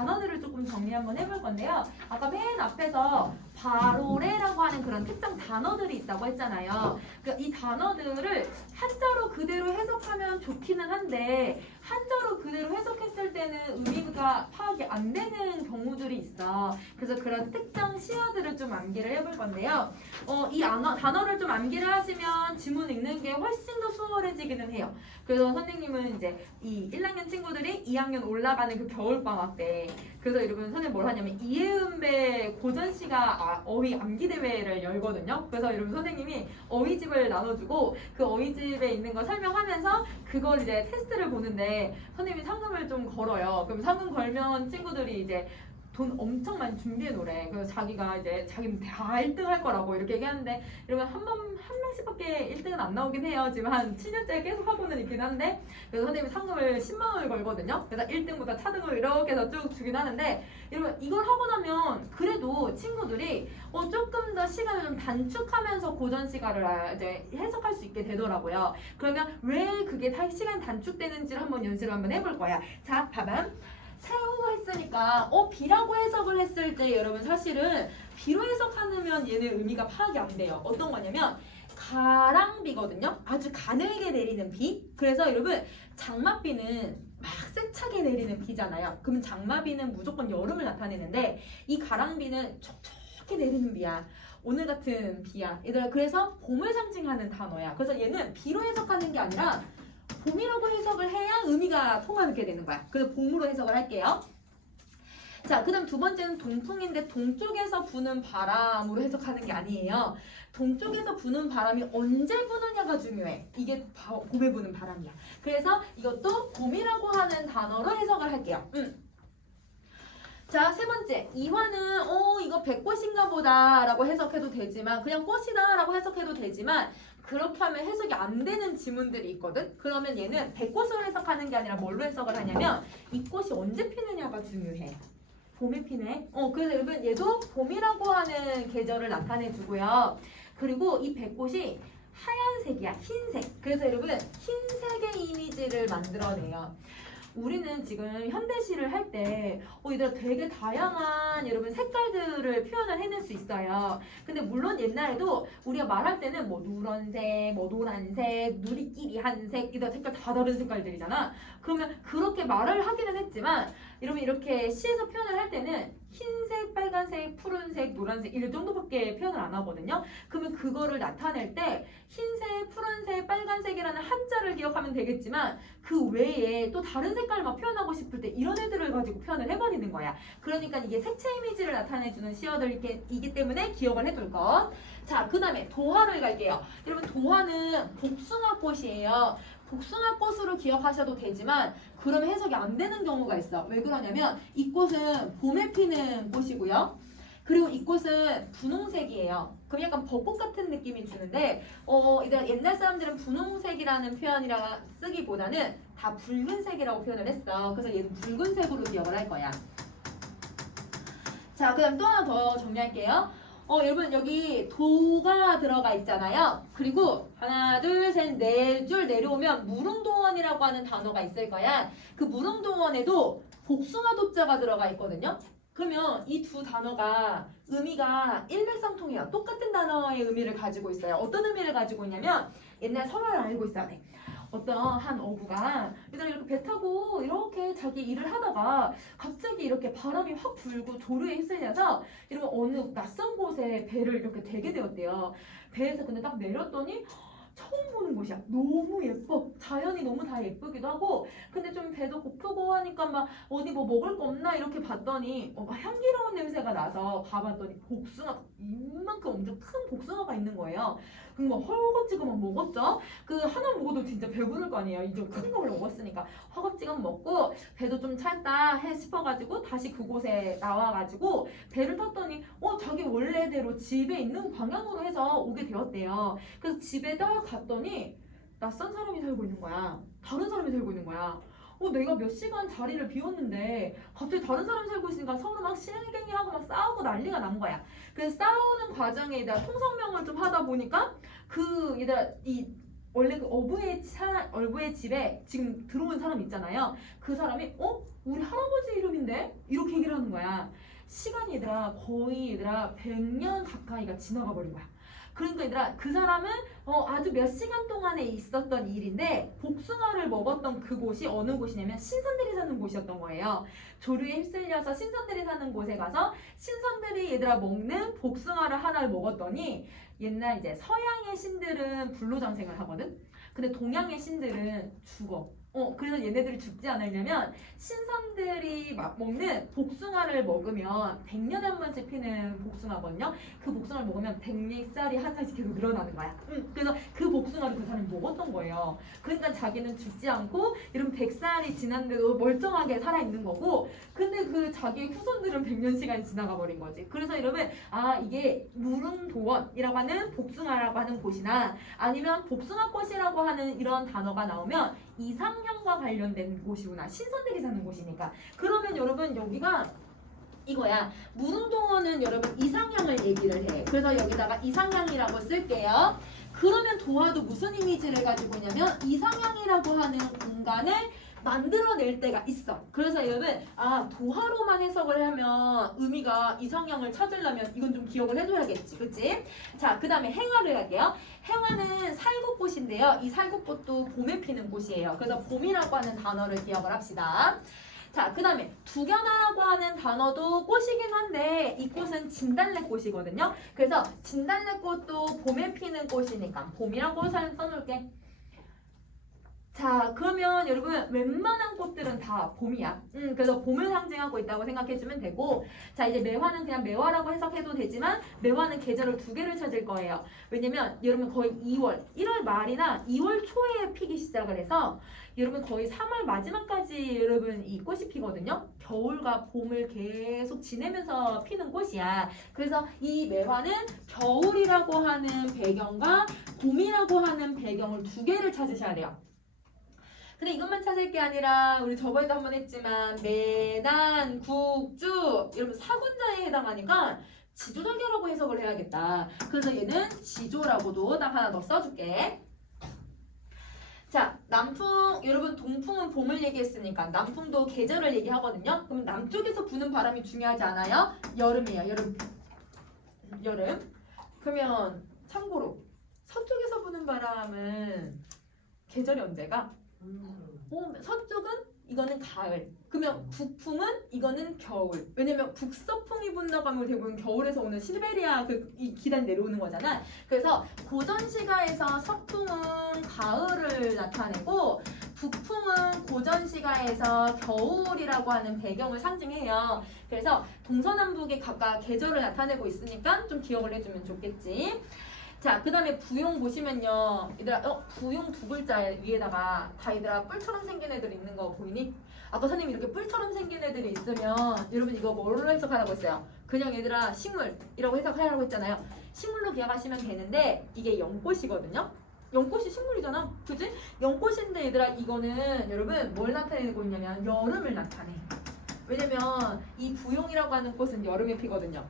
단어들을 조금 정리 한번 해볼 건데요. 아까 맨 앞에서 바로래라고 하는 그런 특정 단어들이 있다고 했잖아요. 그러니까 이 단어들을 한자로 그대로 해석하면 좋기는 한데 한자로 그대로 해석했을 때는 의미가 파악이 안 되는 경우들이 있어. 그래서 그런 특정 시어들을 좀 암기를 해볼 건데요. 이 단어를 좀 암기를 하시면 지문 읽는 게 훨씬 더 수월해지기는 해요. 그래서 선생님은 이제 이 1학년 친구들이 2학년 올라가는 그 겨울방학 때 그래서 여러분 선생님 뭘 하냐면 이해은배 고전시가 어휘 암기 대회를 열거든요. 그래서 여러분 선생님이 어휘집을 나눠주고 그 어휘집에 있는 거 설명하면서 그걸 이제 테스트를 보는데 선생님이 상금을 좀 걸어요. 그럼 상금 걸면 친구들이 이제 돈 엄청 많이 준비해 놓으래. 그래서 자기가 이제 자기는 다 1등 할 거라고 이렇게 얘기하는데 이러면 한 명씩밖에 1등은 안 나오긴 해요. 지금 한 7년째 계속 하고는 있긴 한데 그래서 선생님이 상금을 10만 원을 걸거든요. 그래서 1등부터 차등을 이렇게 해서 쭉 주긴 하는데 이러면 이걸 하고 나면 그래도 친구들이 조금 더 시간을 좀 단축하면서 고전 시가를 이제 해석할 수 있게 되더라고요. 그러면 왜 그게 시간 단축되는지를 한번 연습을 한번 해볼 거야. 자, 봐봐. 새우가 했으니까 비라고 해석을 했을 때 여러분 사실은 비로 해석하면 얘는 의미가 파악이 안 돼요. 어떤 거냐면 가랑비거든요. 아주 가늘게 내리는 비. 그래서 여러분 장맛비는 막 세차게 내리는 비잖아요. 그러면 장마비는 무조건 여름을 나타내는데 이 가랑비는 촉촉하게 내리는 비야. 오늘 같은 비야. 얘들아 그래서 봄을 상징하는 단어야. 그래서 얘는 비로 해석하는 게 아니라 봄이라고 해석을 해야 의미가 통하게 되는 거야. 그래서 봄으로 해석을 할게요. 자, 그 다음 두 번째는 동풍인데 동쪽에서 부는 바람으로 해석하는 게 아니에요. 동쪽에서 부는 바람이 언제 부느냐가 중요해. 이게 봄에 부는 바람이야. 그래서 이것도 봄이라고 하는 단어로 해석을 할게요. 자, 세 번째. 이화는 이거 백꽃인가 보다 라고 해석해도 되지만 그냥 꽃이다 라고 해석해도 되지만 그렇게 하면 해석이 안 되는 지문들이 있거든? 그러면 얘는 백꽃으로 해석하는 게 아니라 뭘로 해석을 하냐면 이 꽃이 언제 피느냐가 중요해. 봄에 피네. 그래서 여러분 얘도 봄이라고 하는 계절을 나타내 주고요. 그리고 이 백꽃이 하얀색이야. 흰색. 그래서 여러분 흰색의 이미지를 만들어내요. 우리는 지금 현대시를 할 때 얘들아 되게 다양한 여러분 색깔들을 표현을 해낼 수 있어요. 근데 물론 옛날에도 우리가 말할 때는 뭐 누런색, 뭐 노란색, 누리끼리 한색 이런 색깔 다 다른 색깔들이잖아. 그러면 그렇게 말을 하기는 했지만 여러분 이렇게 시에서 표현을 할 때는 흰색, 빨간색, 푸른색, 노란색 이럴 정도밖에 표현을 안 하거든요. 그러면 그거를 나타낼 때 흰색, 푸른색, 빨간색이라는 한자를 기억하면 되겠지만 그 외에 또 다른 색깔을 막 표현하고 싶을 때 이런 애들을 가지고 표현을 해버리는 거야. 그러니까 이게 색채 이미지를 나타내주는 시어들이기 때문에 기억을 해둘 것. 자, 그 다음에 도화를 갈게요. 여러분 도화는 복숭아꽃이에요. 복숭아꽃으로 기억하셔도 되지만 그러면 해석이 안 되는 경우가 있어. 왜 그러냐면 이 꽃은 봄에 피는 꽃이고요. 그리고 이 꽃은 분홍색이에요. 그럼 약간 벚꽃 같은 느낌이 드는데 옛날 사람들은 분홍색이라는 표현이라 쓰기보다는 다 붉은색이라고 표현을 했어. 그래서 얘는 붉은색으로 기억을 할 거야. 자, 그 다음 또 하나 더 정리할게요. 여러분 여기 도가 들어가 있잖아요. 그리고 하나, 둘, 셋, 네 줄 내려오면 무릉도원이라고 하는 단어가 있을 거야. 그 무릉도원에도 복숭아 도자가 들어가 있거든요. 그러면 이 두 단어가 의미가 일맥상통해요. 똑같은 단어의 의미를 가지고 있어요. 어떤 의미를 가지고 있냐면 옛날 설화를 알고 있어야 돼. 어떤 한 어부가 얘들아 이렇게 배 타고 이렇게 자기 일을 하다가 갑자기 이렇게 바람이 확 불고 조류에 휩쓸려서 이러면 어느 낯선 곳에 배를 이렇게 대게 되었대요. 배에서 근데 딱 내렸더니 처음 보는 곳이야. 너무 예뻐. 자연이 너무 다 예쁘기도 하고 근데 좀 배도 고프고 하니까 막 어디 뭐 먹을 거 없나 이렇게 봤더니 향기로운 냄새가 나서 가봤더니 복숭아 이만큼 엄청 큰 복숭아가 있는 거예요. 그럼 막 허겁지겁 막 먹었죠. 그 하나 먹어도 진짜 배부를 거 아니에요. 이제 큰 걸 먹었으니까 허겁지겁 먹고 배도 좀 찼다 해 싶어가지고 다시 그곳에 나와가지고 배를 탔더니 자기 원래대로 집에 있는 방향으로 해서 오게 되었대요. 그래서 집에 딱 갔더니 낯선 사람이 살고 있는 거야. 다른 사람이 살고 있는 거야. 내가 몇 시간 자리를 비웠는데 갑자기 다른 사람이 살고 있으니까 서로 막 실갱이하고 막 싸우고 난리가 난 거야. 그래서 싸우는 과정에 통성명을 좀 하다 보니까 이 원래 그 어부의 집에 지금 들어온 사람 있잖아요. 그 사람이 우리 할아버지 이름인데? 이렇게 얘기를 하는 거야. 시간이 얘들아 거의 얘들아 100년 가까이가 지나가 버린 거야. 그러니까 얘들아 그 사람은 아주 몇 시간 동안에 있었던 일인데 복숭아를 먹었던 그곳이 어느 곳이냐면 신선들이 사는 곳이었던 거예요. 조류에 휩쓸려서 신선들이 사는 곳에 가서 신선들이 얘들아 먹는 복숭아를 하나를 먹었더니 옛날 이제 서양의 신들은 불로장생을 하거든. 근데 동양의 신들은 죽어. 그래서 얘네들이 죽지 않으려면 신선들이 먹는 복숭아를 먹으면 100년에 한 번씩 피는 복숭아거든요. 그 복숭아를 먹으면 100살이 한 살씩 계속 늘어나는 거야. 그래서 그 복숭아를 그 사람이 먹었던 거예요. 그러니까 자기는 죽지 않고 이런 100살이 지났는데도 멀쩡하게 살아있는 거고, 근데 그 자기의 후손들은 100년 시간이 지나가 버린 거지. 그래서 여러분 이게 무릉도원이라고 하는 복숭아라고 하는 곳이나 아니면 복숭아꽃이라고 하는 이런 단어가 나오면 이상향과 관련된 곳이구나. 신선들이 사는 곳이니까. 그러면 여러분 여기가 이거야. 무릉도원은 여러분 이상향을 얘기를 해. 그래서 여기다가 이상향이라고 쓸게요. 그러면 도화도 무슨 이미지를 가지고 있냐면 이상향이라고 하는 공간을 만들어낼 때가 있어. 그래서 여러분 도화로만 해석을 하면 의미가 이상향을 찾으려면 이건 좀 기억을 해줘야겠지. 그치? 자, 그 다음에 행화를 할게요. 행화는 살구꽃인데요. 이 살구꽃도 봄에 피는 꽃이에요. 그래서 봄이라고 하는 단어를 기억을 합시다. 자, 그 다음에 두견화라고 하는 단어도 꽃이긴 한데 이 꽃은 진달래꽃이거든요. 그래서 진달래꽃도 봄에 피는 꽃이니까 봄이라고 써놓을게. 자, 그러면 여러분 웬만한 꽃들은 다 봄이야. 그래서 봄을 상징하고 있다고 생각해주면 되고, 자 이제 매화는 그냥 매화라고 해석해도 되지만 매화는 계절을 두 개를 찾을 거예요. 왜냐면 여러분 거의 1월 말이나 2월 초에 피기 시작을 해서 여러분 거의 3월 마지막까지 여러분 이 꽃이 피거든요. 겨울과 봄을 계속 지내면서 피는 꽃이야. 그래서 이 매화는 겨울이라고 하는 배경과 봄이라고 하는 배경을 두 개를 찾으셔야 돼요. 근데 이것만 찾을 게 아니라 우리 저번에도 한번 했지만 매단, 국주 여러분 사군자에 해당하니까 지조절개라고 해석을 해야겠다. 그래서 얘는 지조라고도 딱 하나 더 써줄게. 자, 남풍 여러분 동풍은 봄을 얘기했으니까 남풍도 계절을 얘기하거든요. 그럼 남쪽에서 부는 바람이 중요하지 않아요? 여름이에요. 여름. 그러면 참고로 서쪽에서 부는 바람은 계절이 언제가? 서쪽은 이거는 가을. 그러면 북풍은 이거는 겨울. 왜냐면 북서풍이 분다고 하면 대부분 겨울에서 오는 시베리아 이 기단 내려오는 거잖아. 그래서 고전시가에서 서풍은 가을을 나타내고 북풍은 고전시가에서 겨울이라고 하는 배경을 상징해요. 그래서 동서남북이 각각 계절을 나타내고 있으니까 좀 기억을 해주면 좋겠지. 자, 그 다음에 부용 보시면요. 얘들아, 부용 두 글자 위에다가 다 얘들아 뿔처럼 생긴 애들 있는 거 보이니? 아까 선생님이 이렇게 뿔처럼 생긴 애들이 있으면 여러분 이거 뭘로 해석하라고 했어요? 그냥 얘들아 식물이라고 해석하라고 했잖아요. 식물로 기억하시면 되는데 이게 연꽃이거든요. 연꽃이 식물이잖아. 그치? 연꽃인데 얘들아 이거는 여러분 뭘 나타내고 있냐면 여름을 나타내. 왜냐면 이 부용이라고 하는 꽃은 여름에 피거든요.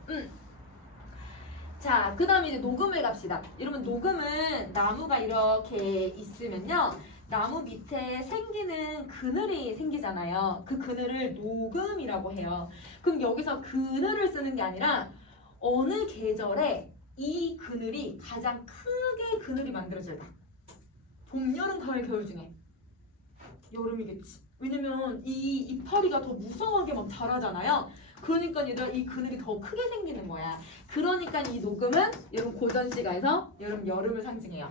자, 그 다음에 이제 녹음을 갑시다. 여러분 녹음은 나무가 이렇게 있으면요. 나무 밑에 생기는 그늘이 생기잖아요. 그 그늘을 녹음이라고 해요. 그럼 여기서 그늘을 쓰는 게 아니라 어느 계절에 이 그늘이 가장 크게 그늘이 만들어질까? 봄, 여름, 가을, 겨울 중에 여름이겠지. 왜냐면 이 이파리가 더 무성하게 막 자라잖아요. 그러니까 얘들아 이 그늘이 더 크게 생기는 거야. 그러니까 이 녹음은 여러분 고전시가에서 여름을 상징해요.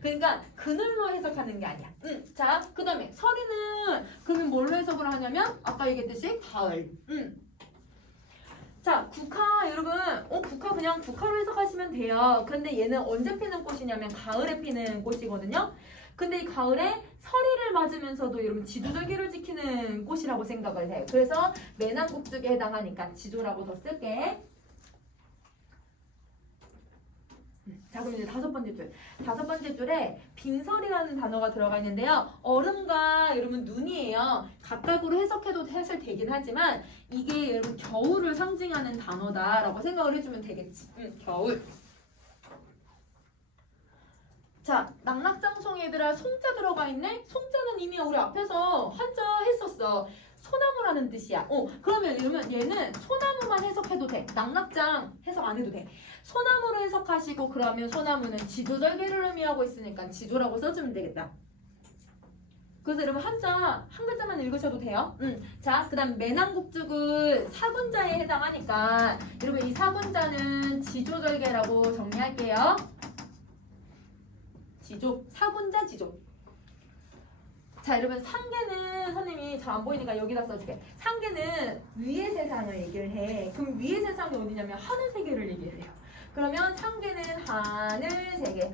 그러니까 그늘로 해석하는 게 아니야. 자, 그 다음에 서리는 그러면 뭘로 해석을 하냐면 아까 얘기했듯이 가을. 자, 국화 여러분 국화 그냥 국화로 해석하시면 돼요. 근데 얘는 언제 피는 꽃이냐면 가을에 피는 꽃이거든요. 근데 이 가을에 서리를 맞으면서도 여러분 지조절기를 지키는 꽃이라고 생각을 해. 그래서 매난국죽에 해당하니까 지조라고 더 쓸게. 자, 그럼 이제 다섯 번째 줄. 다섯 번째 줄에 빙설이라는 단어가 들어가 있는데요. 얼음과 여러분 눈이에요. 각각으로 해석해도 사실 되긴 하지만 이게 여러분 겨울을 상징하는 단어다라고 생각을 해주면 되겠지. 겨울. 자, 낙낙장성 얘들아, 송자 들어가 있네? 송자는 이미 우리 앞에서 한자 했었어. 소나무라는 뜻이야. 그러면 이러면 얘는 소나무만 해석해도 돼. 낙낙장 해석 안 해도 돼. 소나무로 해석하시고, 그러면 소나무는 지조절개를 의미하고 있으니까 지조라고 써주면 되겠다. 그래서 여러분 한자 한 글자만 읽으셔도 돼요. 자, 그 다음 매낭국죽은 사분자에 해당하니까 여러분 이 사분자는 지조절개라고 정리할게요. 지조, 사분자 지조. 자, 여러분 상계는 선생님이 잘 안 보이니까 여기다 써줄게. 상계는 위의 세상을 얘기를 해. 그럼 위의 세상이 어디냐면 하늘 세계를 얘기를 해요. 그러면 상계는 하늘 세계.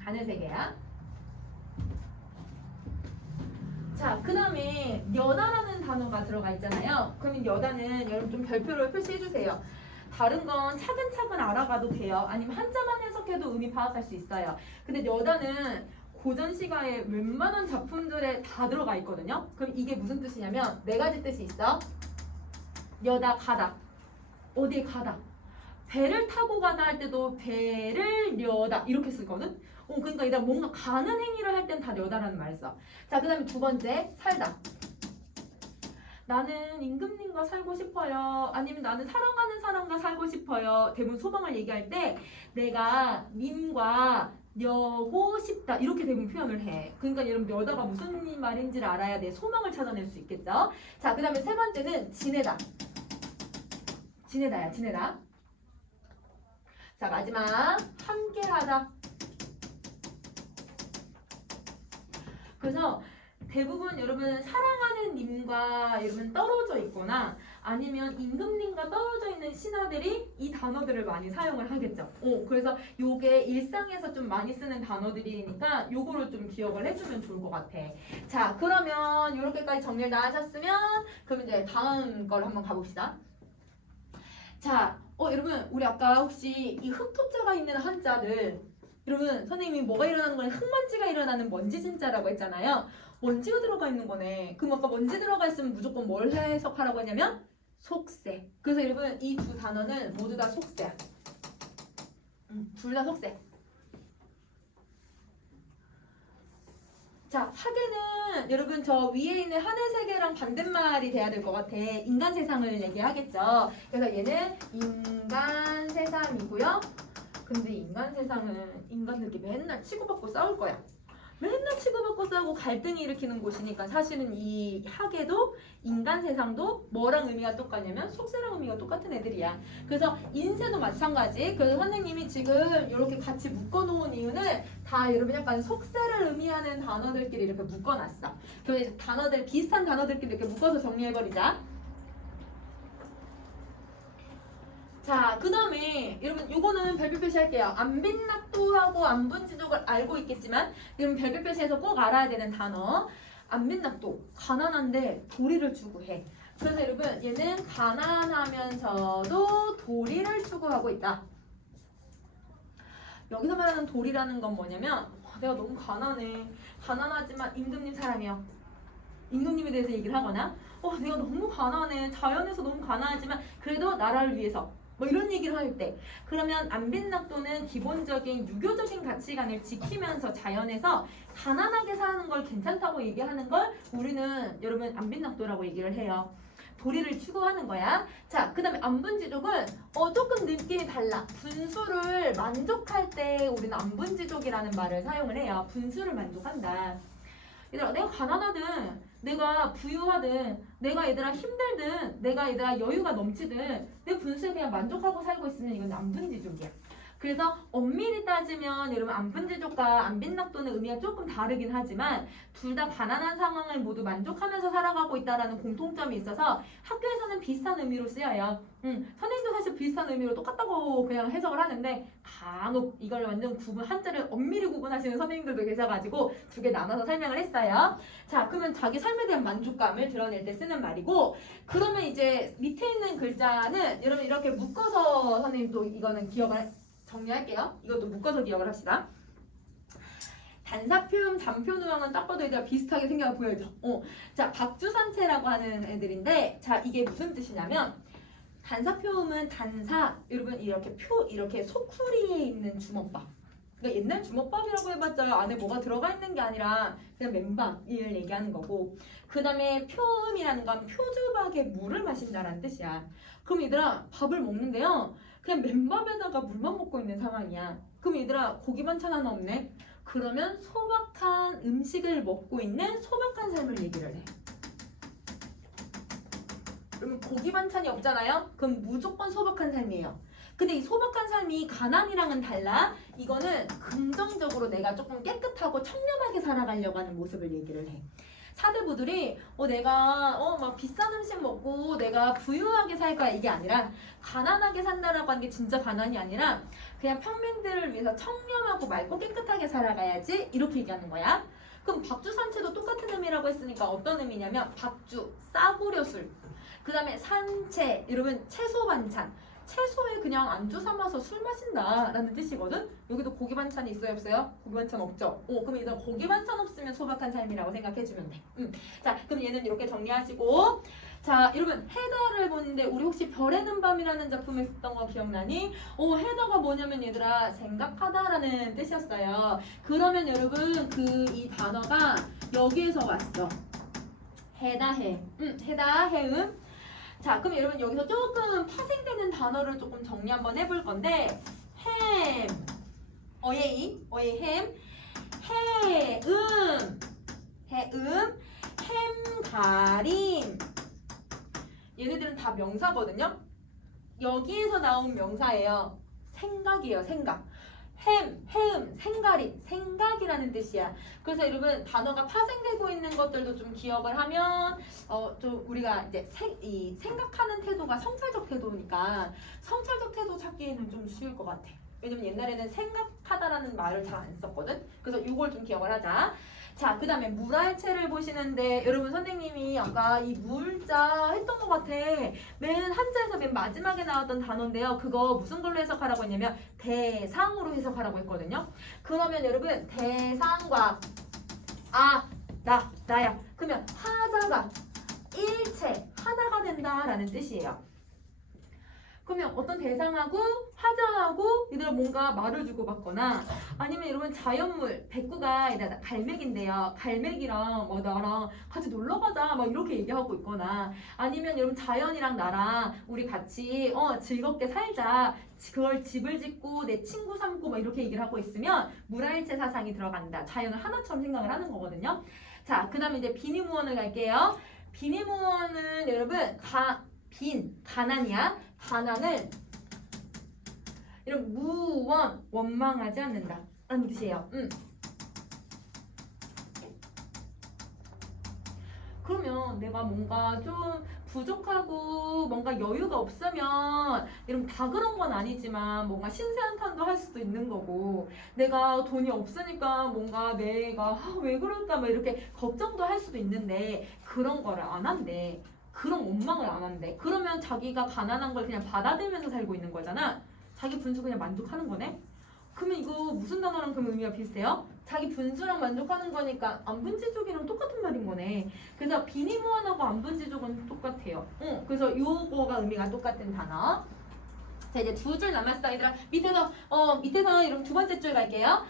하늘 세계야. 자, 그 다음에 여다라는 단어가 들어가 있잖아요. 그러면 여다는 여러분 좀 별표로 표시해주세요. 다른 건 차근차근 알아가도 돼요. 아니면 한자만 해석해도 의미 파악할 수 있어요. 근데 여다는 고전 시가의 웬만한 작품들에 다 들어가 있거든요. 그럼 이게 무슨 뜻이냐면 네 가지 뜻이 있어. 여다, 가다. 어디에 가다. 배를 타고 가다 할 때도 배를 여다 이렇게 쓰거든. 그러니까 일단 뭔가 가는 행위를 할 땐 다 여다라는 말을 써. 자, 그 다음에 두 번째, 살다. 나는 임금님과 살고 싶어요. 아니면 나는 사랑하는 사람과 살고 싶어요. 대부분 소망을 얘기할 때 내가 님과 여고 싶다 이렇게 대부분 표현을 해. 그러니까 여러분 여다가 무슨 말인지를 알아야 내 소망을 찾아낼 수 있겠죠. 자, 그 다음에 세 번째는 지내다. 지내다야, 지내다. 자, 마지막 함께하다. 그래서 대부분 여러분 사랑하는 님과 여러분 떨어져 있거나 아니면 임금님과 떨어져 있는 신하들이 이 단어들을 많이 사용을 하겠죠. 그래서 요게 일상에서 좀 많이 쓰는 단어들이니까 요거를 좀 기억을 해주면 좋을 것 같아. 자, 그러면 이렇게까지 정리를 다 하셨으면 그럼 이제 다음 걸 한번 가봅시다. 자, 여러분 우리 아까 혹시 이 흑토자가 있는 한자들 여러분 선생님이 뭐가 일어나는 거냐 흙먼지가 일어나는 먼지 진자라고 했잖아요. 먼지가 들어가 있는 거네. 그럼 아까 먼지 들어가 있으면 무조건 뭘 해석하라고 했냐면 속세. 그래서 여러분 이 두 단어는 모두 다 속세야. 둘 다 속세. 자, 하계는 여러분 저 위에 있는 하늘 세계랑 반대말이 돼야 될 것 같아. 인간 세상을 얘기하겠죠. 그래서 얘는 인간 세상이고요. 근데 인간 세상은 인간들끼리 맨날 치고받고 싸울 거야. 맨날 치고받고 싸우고 갈등이 일으키는 곳이니까 사실은 이 하계도 인간 세상도 뭐랑 의미가 똑같냐면 속세랑 의미가 똑같은 애들이야. 그래서 인세도 마찬가지. 그래서 선생님이 지금 이렇게 같이 묶어놓은 이유는 다 여러분 약간 속세를 의미하는 단어들끼리 이렇게 묶어놨어. 그래서 단어들 비슷한 단어들끼리 이렇게 묶어서 정리해버리자. 자, 그 다음에 여러분 요거는 별표 표시할게요. 안빈낙도하고 안분지족을 알고 있겠지만 여러분 별표 표시해서 꼭 알아야 되는 단어. 안빈낙도 가난한데 도리를 추구해. 그래서 여러분 얘는 가난하면서도 도리를 추구하고 있다. 여기서 말하는 도리라는 건 뭐냐면 내가 너무 가난해. 가난하지만 임금님 사랑해요. 임금님에 대해서 얘기를 하거나 내가 너무 가난해. 자연에서 너무 가난하지만 그래도 나라를 위해서 뭐 이런 얘기를 할 때 그러면 안빈낙도는 기본적인 유교적인 가치관을 지키면서 자연에서 가난하게 사는 걸 괜찮다고 얘기하는 걸 우리는 여러분 안빈낙도라고 얘기를 해요. 도리를 추구하는 거야. 자, 그 다음에 안분지족은 조금 느낌이 달라. 분수를 만족할 때 우리는 안분지족이라는 말을 사용을 해요. 분수를 만족한다. 얘들아 내가 가난하든 내가 부유하든 내가 얘들아 힘들든 내가 얘들아 여유가 넘치든 내 분수에 그냥 만족하고 살고 있으면 이건 안분지족이야. 그래서 엄밀히 따지면 여러분 안분지족과 안빈낙도는 의미가 조금 다르긴 하지만 둘 다 가난한 상황을 모두 만족하면서 살아가고 있다는 공통점이 있어서 학교에서는 비슷한 의미로 쓰여요. 선생님도 사실 비슷한 의미로 똑같다고 그냥 해석을 하는데 간혹 이걸 완전 한자를 엄밀히 구분하시는 선생님들도 계셔가지고 두 개 나눠서 설명을 했어요. 자, 그러면 자기 삶에 대한 만족감을 드러낼 때 쓰는 말이고 그러면 이제 밑에 있는 글자는 여러분 이렇게 묶어서 선생님도 이거는 기억을 정리할게요. 이것도 묶어서 기억을 합시다. 단사표음, 단표누형은 딱 봐도 얘가 비슷하게 생겨서 보여요. 자, 박주산체라고 하는 애들인데 자, 이게 무슨 뜻이냐면 단사표음은 단사, 여러분 이렇게 이렇게 소쿠리에 있는 주먹밥. 그러니까 옛날 주먹밥이라고 해봤자 안에 뭐가 들어가 있는 게 아니라 그냥 맨밥을 얘기하는 거고, 그 다음에 표음이라는 건 표주박에 물을 마신다라는 뜻이야. 그럼 얘들아 밥을 먹는데요, 그냥 맨밥에다가 물만 먹고 있는 상황이야. 그럼 얘들아 고기 반찬 하나 없네? 그러면 소박한 음식을 먹고 있는 소박한 삶을 얘기를 해. 그러면 고기 반찬이 없잖아요? 그럼 무조건 소박한 삶이에요. 근데 이 소박한 삶이 가난이랑은 달라. 이거는 긍정적으로 내가 조금 깨끗하고 청렴하게 살아가려고 하는 모습을 얘기를 해. 사대부들이 내가 막 비싼 음식 먹고 내가 부유하게 살 거야 이게 아니라, 가난하게 산다라고 하는 게 진짜 가난이 아니라 그냥 평민들을 위해서 청렴하고 맑고 깨끗하게 살아가야지 이렇게 얘기하는 거야. 그럼 박주 산채도 똑같은 의미라고 했으니까 어떤 의미냐면 박주, 싸구려 술, 그 다음에 산채 이러면 채소 반찬, 채소에 그냥 안주 삼아서 술 마신다 라는 뜻이거든. 여기도 고기 반찬이 있어요 없어요? 고기 반찬 없죠? 그럼 일단 고기 반찬 없으면 소박한 삶이라고 생각해주면 돼. 자, 그럼 얘는 이렇게 정리하시고, 자, 여러분 해다를 보는데 우리 혹시 별의 는 밤이라는 작품에 썼던 거 기억나니? 해다가 뭐냐면 얘들아 생각하다라는 뜻이었어요. 그러면 여러분 이 단어가 여기에서 왔어. 해다, 해. 해다, 해음. 자, 그럼 여러분 여기서 조금 파생되는 단어를 조금 정리 한번 해볼 건데, 햄, 어예이 햄, 해음, 햄가림. 얘네들은 다 명사거든요. 여기에서 나온 명사예요. 생각이에요, 생각. 해음, 생가림, 생각이라는 뜻이야. 그래서 여러분 단어가 파생되고 있는 것들도 좀 기억을 하면 좀 우리가 이제 생각하는 태도가 성찰적 태도니까 성찰적 태도 찾기에는 좀 쉬울 것 같아. 왜냐면 옛날에는 생각하다라는 말을 잘 안 썼거든. 그래서 이걸 좀 기억을 하자. 자, 그 다음에 물알체를 보시는데 여러분 선생님이 아까 이 물자 했던 것 같아. 맨 한자에서 맨 마지막에 나왔던 단어인데요. 그거 무슨 걸로 해석하라고 했냐면 대상으로 해석하라고 했거든요. 그러면 여러분 대상과 나야. 그러면 하자가 일체 하나가 된다라는 뜻이에요. 그러면 어떤 대상하고 하자하고 얘들아 뭔가 말을 주고받거나, 아니면 여러분 자연물 백구가 갈매기인데요, 갈매기랑 나랑 같이 놀러가자 막 이렇게 얘기하고 있거나, 아니면 여러분 자연이랑 나랑 우리 같이 즐겁게 살자, 그걸 집을 짓고 내 친구 삼고 막 이렇게 얘기를 하고 있으면 물화일체 사상이 들어간다. 자연을 하나처럼 생각을 하는 거거든요. 자, 그 다음에 이제 비니무원을 갈게요. 비니무원은 여러분 가난이야. 가난은 이런 원망하지 않는다 라는 뜻이에요. 그러면 내가 뭔가 좀 부족하고 뭔가 여유가 없으면 여러분 다 그런 건 아니지만 뭔가 신세한탄도 할 수도 있는 거고, 내가 돈이 없으니까 뭔가 내가 왜 그럴까 막 이렇게 걱정도 할 수도 있는데 그런 거를 안 한대. 그런 원망을 안 한대. 그러면 자기가 가난한 걸 그냥 받아들면서 살고 있는 거잖아. 자기 분수 그냥 만족하는 거네. 그러면 이거 무슨 단어랑 그럼 의미가 비슷해요? 자기 분수랑 만족하는 거니까 안분지족이랑 똑같은 말인 거네. 그래서 비니무원하고 안분지족은 똑같아요. 그래서 요거가 의미가 똑같은 단어. 자, 이제 두 줄 남았어 얘들아. 밑에서 이런 두 번째 줄 갈게요.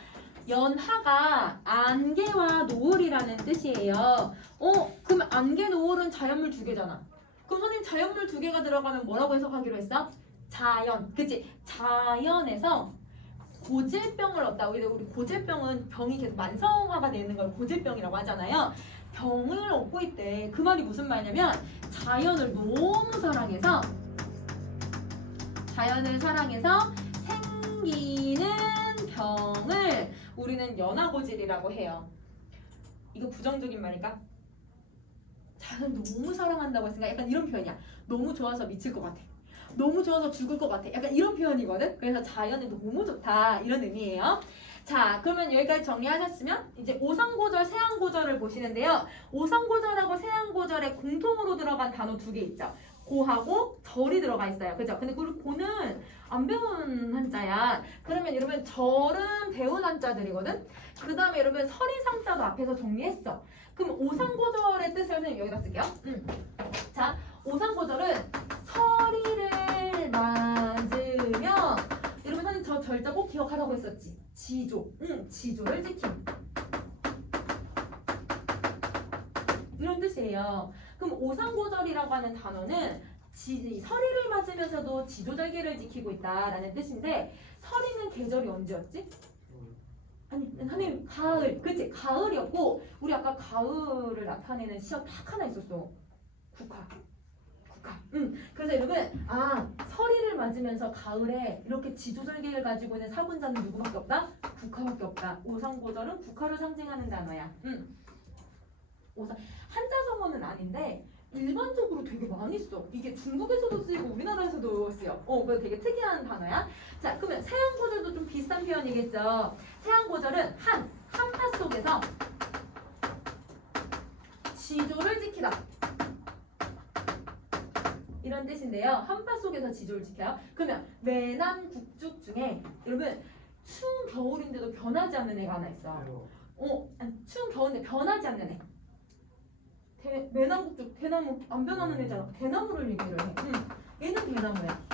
연하가 안개와 노을이라는 뜻이에요. 그럼 안개, 노을은 자연물 두 개잖아. 그럼 선생님 자연물 두 개가 들어가면 뭐라고 해석하기로 했어? 자연, 그치? 자연에서 고질병을 얻다. 우리 고질병은 병이 계속 만성화가 되는 걸 고질병이라고 하잖아요. 병을 얻고 있대. 그 말이 무슨 말이냐면 자연을 너무 사랑해서 생기는 병을 우리는 연하고질이라고 해요. 이거 부정적인 말일까? 자연 너무 사랑한다고 했으니까 약간 이런 표현이야. 너무 좋아서 미칠 것 같아. 너무 좋아서 죽을 것 같아. 약간 이런 표현이거든. 그래서 자연이 너무 좋다 이런 의미예요. 자, 그러면 여기까지 정리하셨으면 이제 오상고절, 세항고절을 보시는데요. 오상고절하고 세항고절에 공통으로 들어간 단어 두 개 있죠. 고하고 절이 들어가 있어요. 그죠? 근데 우리 고는 안 배운 한자야. 그러면 여러분 절은 배운 한자들이거든. 그 다음에 여러분 설이상자도 앞에서 정리했어. 그럼 오상고절의 뜻을 선생님 여기다 쓸게요. 자, 오상고절은 서리를 맞으며, 여러분 선생님 저 절자 꼭 기억하라고 했었지. 지조. 지조를 지킴. 이런 뜻이에요. 그럼 오상고절이라고 하는 단어는 서리를 맞으면서도 지조절기를 지키고 있다라는 뜻인데 서리는 계절이 언제였지? 아니 선생님 가을. 그치? 가을이었고 우리 아까 가을을 나타내는 시험 딱 하나 있었어. 국화. 그래서 여러분 서리를 맞으면서 가을에 이렇게 지조절기를 가지고 있는 사군자는 누구밖에 없다? 국화밖에 없다. 오상고절은 국화를 상징하는 단어야. 한자성어는 아닌데 일반적으로 되게 많이 써. 이게 중국에서도 쓰이고 우리나라에서도 쓰여. 그래서 되게 특이한 단어야. 자, 그러면 세양고절도 좀 비슷한 표현이겠죠. 세양고절은 한파 속에서 지조를 지키다. 이런 뜻인데요. 한파 속에서 지조를 지켜요. 그러면 매남국죽 중에 여러분 추운 겨울인데도 변하지 않는 애가 하나 있어. 추운 겨울인데 변하지 않는 애. 매남국죽 대나무 안 변하는 애잖아. 대나무를 얘기를 해. 얘는 대나무야.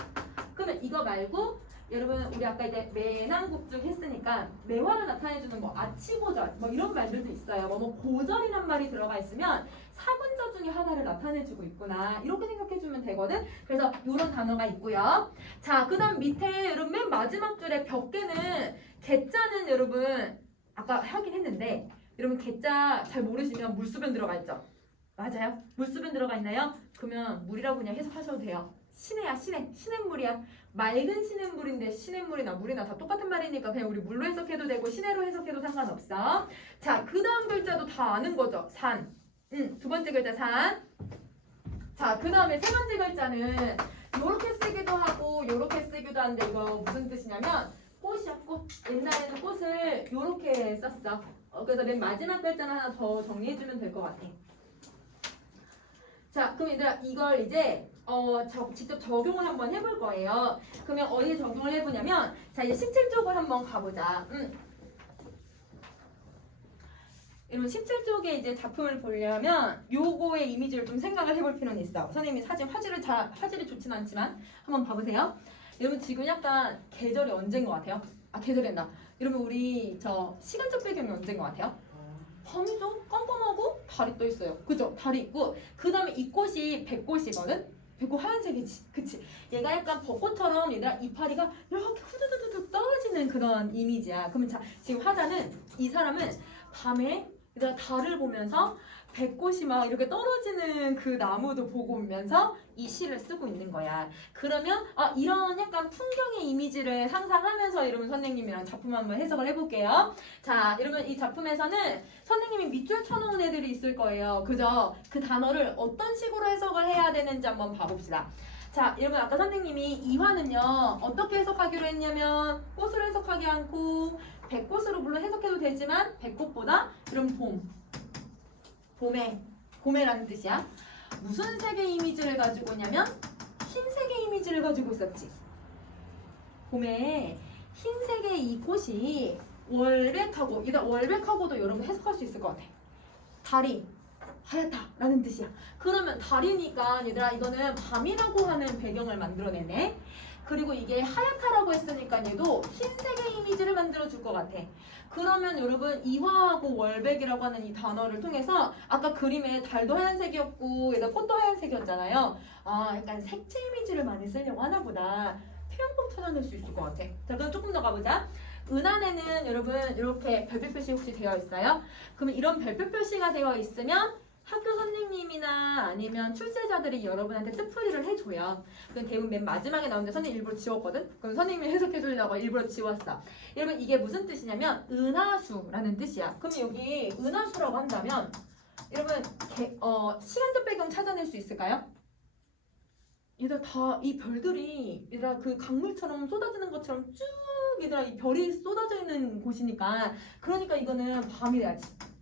그러면 이거 말고 여러분 우리 아까 이제 매남국죽 했으니까 매화를 나타내주는 뭐 아치고절 뭐 이런 말들도 있어요. 뭐 고절이란 말이 들어가 있으면 사군자 중에 하나를 나타내주고 있구나 이렇게 생각해주면 되거든. 그래서 이런 단어가 있고요. 자, 그다음 밑에 여러분 맨 마지막 줄에 벽개는 개자는 여러분 아까 하긴 했는데 여러분 개자 잘 모르시면 물수변 들어가 있죠. 맞아요? 물수변 들어가 있나요? 그러면 물이라고 그냥 해석하셔도 돼요. 시내야 시냇물이야. 맑은 시냇물인데 시냇물이나 물이나 다 똑같은 말이니까 그냥 우리 물로 해석해도 되고 시내로 해석해도 상관없어. 자, 그 다음 글자도 다 아는 거죠. 산. 두 번째 글자 산. 자, 그 다음에 세 번째 글자는 요렇게 쓰기도 하고 요렇게 쓰기도 하는데 이거 무슨 뜻이냐면 꽃이야 꽃. 옛날에는 꽃을 요렇게 썼어. 그래서 맨 마지막 글자는 하나 더 정리해주면 될 것 같아. 자, 그럼 얘들아 이걸 이제 직접 적용을 한번 해볼 거예요. 그러면 어디에 적용을 해보냐면 자 이제 17쪽을 한번 가보자. 여러분 17쪽에 이제 작품을 보려면 요거의 이미지를 좀 생각을 해볼 필요는 있어. 선생님이 사진 화질이 좋진 않지만 한번 봐보세요. 여러분 지금 약간 계절이 언제인 것 같아요? 계절이란다. 여러분 우리 저 시간적 배경이 언제인 것 같아요? 밤이죠? 깜깜하고 달이 떠 있어요. 그죠? 달이 있고 그 다음에 이 꽃이 백꽃이거든? 백꽃 하얀색이지. 그치? 얘가 약간 벚꽃처럼 얘들아 이파리가 이렇게 후두두두두 떨어지는 그런 이미지야. 그러면 자 지금 화자는 이 사람은 밤에 얘들아 달을 보면서 백꽃이 막 이렇게 떨어지는 그 나무도 보고 오면서 이 시를 쓰고 있는 거야. 그러면 이런 약간 풍경의 이미지를 상상하면서 여러분 선생님이랑 작품 한번 해석을 해볼게요. 자, 여러분 이 작품에서는 선생님이 밑줄 쳐놓은 애들이 있을 거예요. 그죠? 그 단어를 어떤 식으로 해석을 해야 되는지 한번 봐봅시다. 자, 여러분 아까 선생님이 이화는요 어떻게 해석하기로 했냐면 꽃으로 해석하지 않고 백꽃으로 물론 해석해도 되지만 백꽃보다 이런 봄에라는 뜻이야. 무슨 색의 이미지를 가지고 있냐면 흰색의 이미지를 가지고 있었지. 봄에 흰색의 이 꽃이 월백하고 일단 월백하고도 여러분 해석할 수 있을 것 같아. 달이 하얗다라는 뜻이야. 그러면 달이니까 얘들아 이거는 밤이라고 하는 배경을 만들어내네. 그리고 이게 하얗다라고 했으니까 얘도 흰색의 이미지를 만들어줄 것 같아. 그러면 여러분 이화하고 월백이라고 하는 이 단어를 통해서 아까 그림에 달도 하얀색이었고 얘가 꽃도 하얀색이었잖아요. 약간 색채 이미지를 많이 쓰려고 하나 보다. 표현법 찾아낼 수 있을 것 같아. 자, 그럼 조금 더 가보자. 은안에는 여러분 이렇게 별표 표시 혹시 되어 있어요? 그러면 이런 별표 표시가 되어 있으면 학교 선생님이나 아니면 출제자들이 여러분한테 뜻풀이를 해줘요. 그럼 대부분 맨 마지막에 나오는데 선생님 일부러 지웠거든? 그럼 선생님이 해석해주려고 일부러 지웠어. 여러분 이게 무슨 뜻이냐면 은하수라는 뜻이야. 그럼 여기 은하수라고 한다면 여러분 시간적 배경 찾아낼 수 있을까요? 얘들아 다 이 별들이 얘들아 그 강물처럼 쏟아지는 것처럼 쭉 얘들아 이 별이 쏟아져 있는 곳이니까 그러니까 이거는 밤이래야지.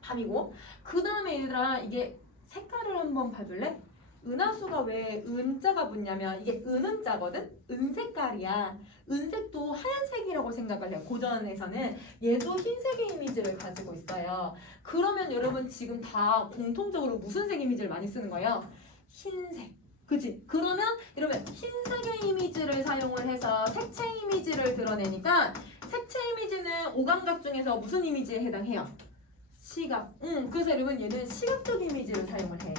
밤이고 그 다음에 얘들아 이게 색깔을 한번 봐줄래? 은하수가 왜 은자가 붙냐면 이게 은자거든? 은색깔이야. 은색도 하얀색이라고 생각을 해요. 고전에서는 얘도 흰색의 이미지를 가지고 있어요. 그러면 여러분 지금 다 공통적으로 무슨 색 이미지를 많이 쓰는 거예요? 흰색. 그치? 그러면 이러면 흰색의 이미지를 사용을 해서 색채 이미지를 드러내니까 색채 이미지는 오감각 중에서 무슨 이미지에 해당해요? 시각. 그래서 여러분 얘는 시각적 이미지를 사용을 해.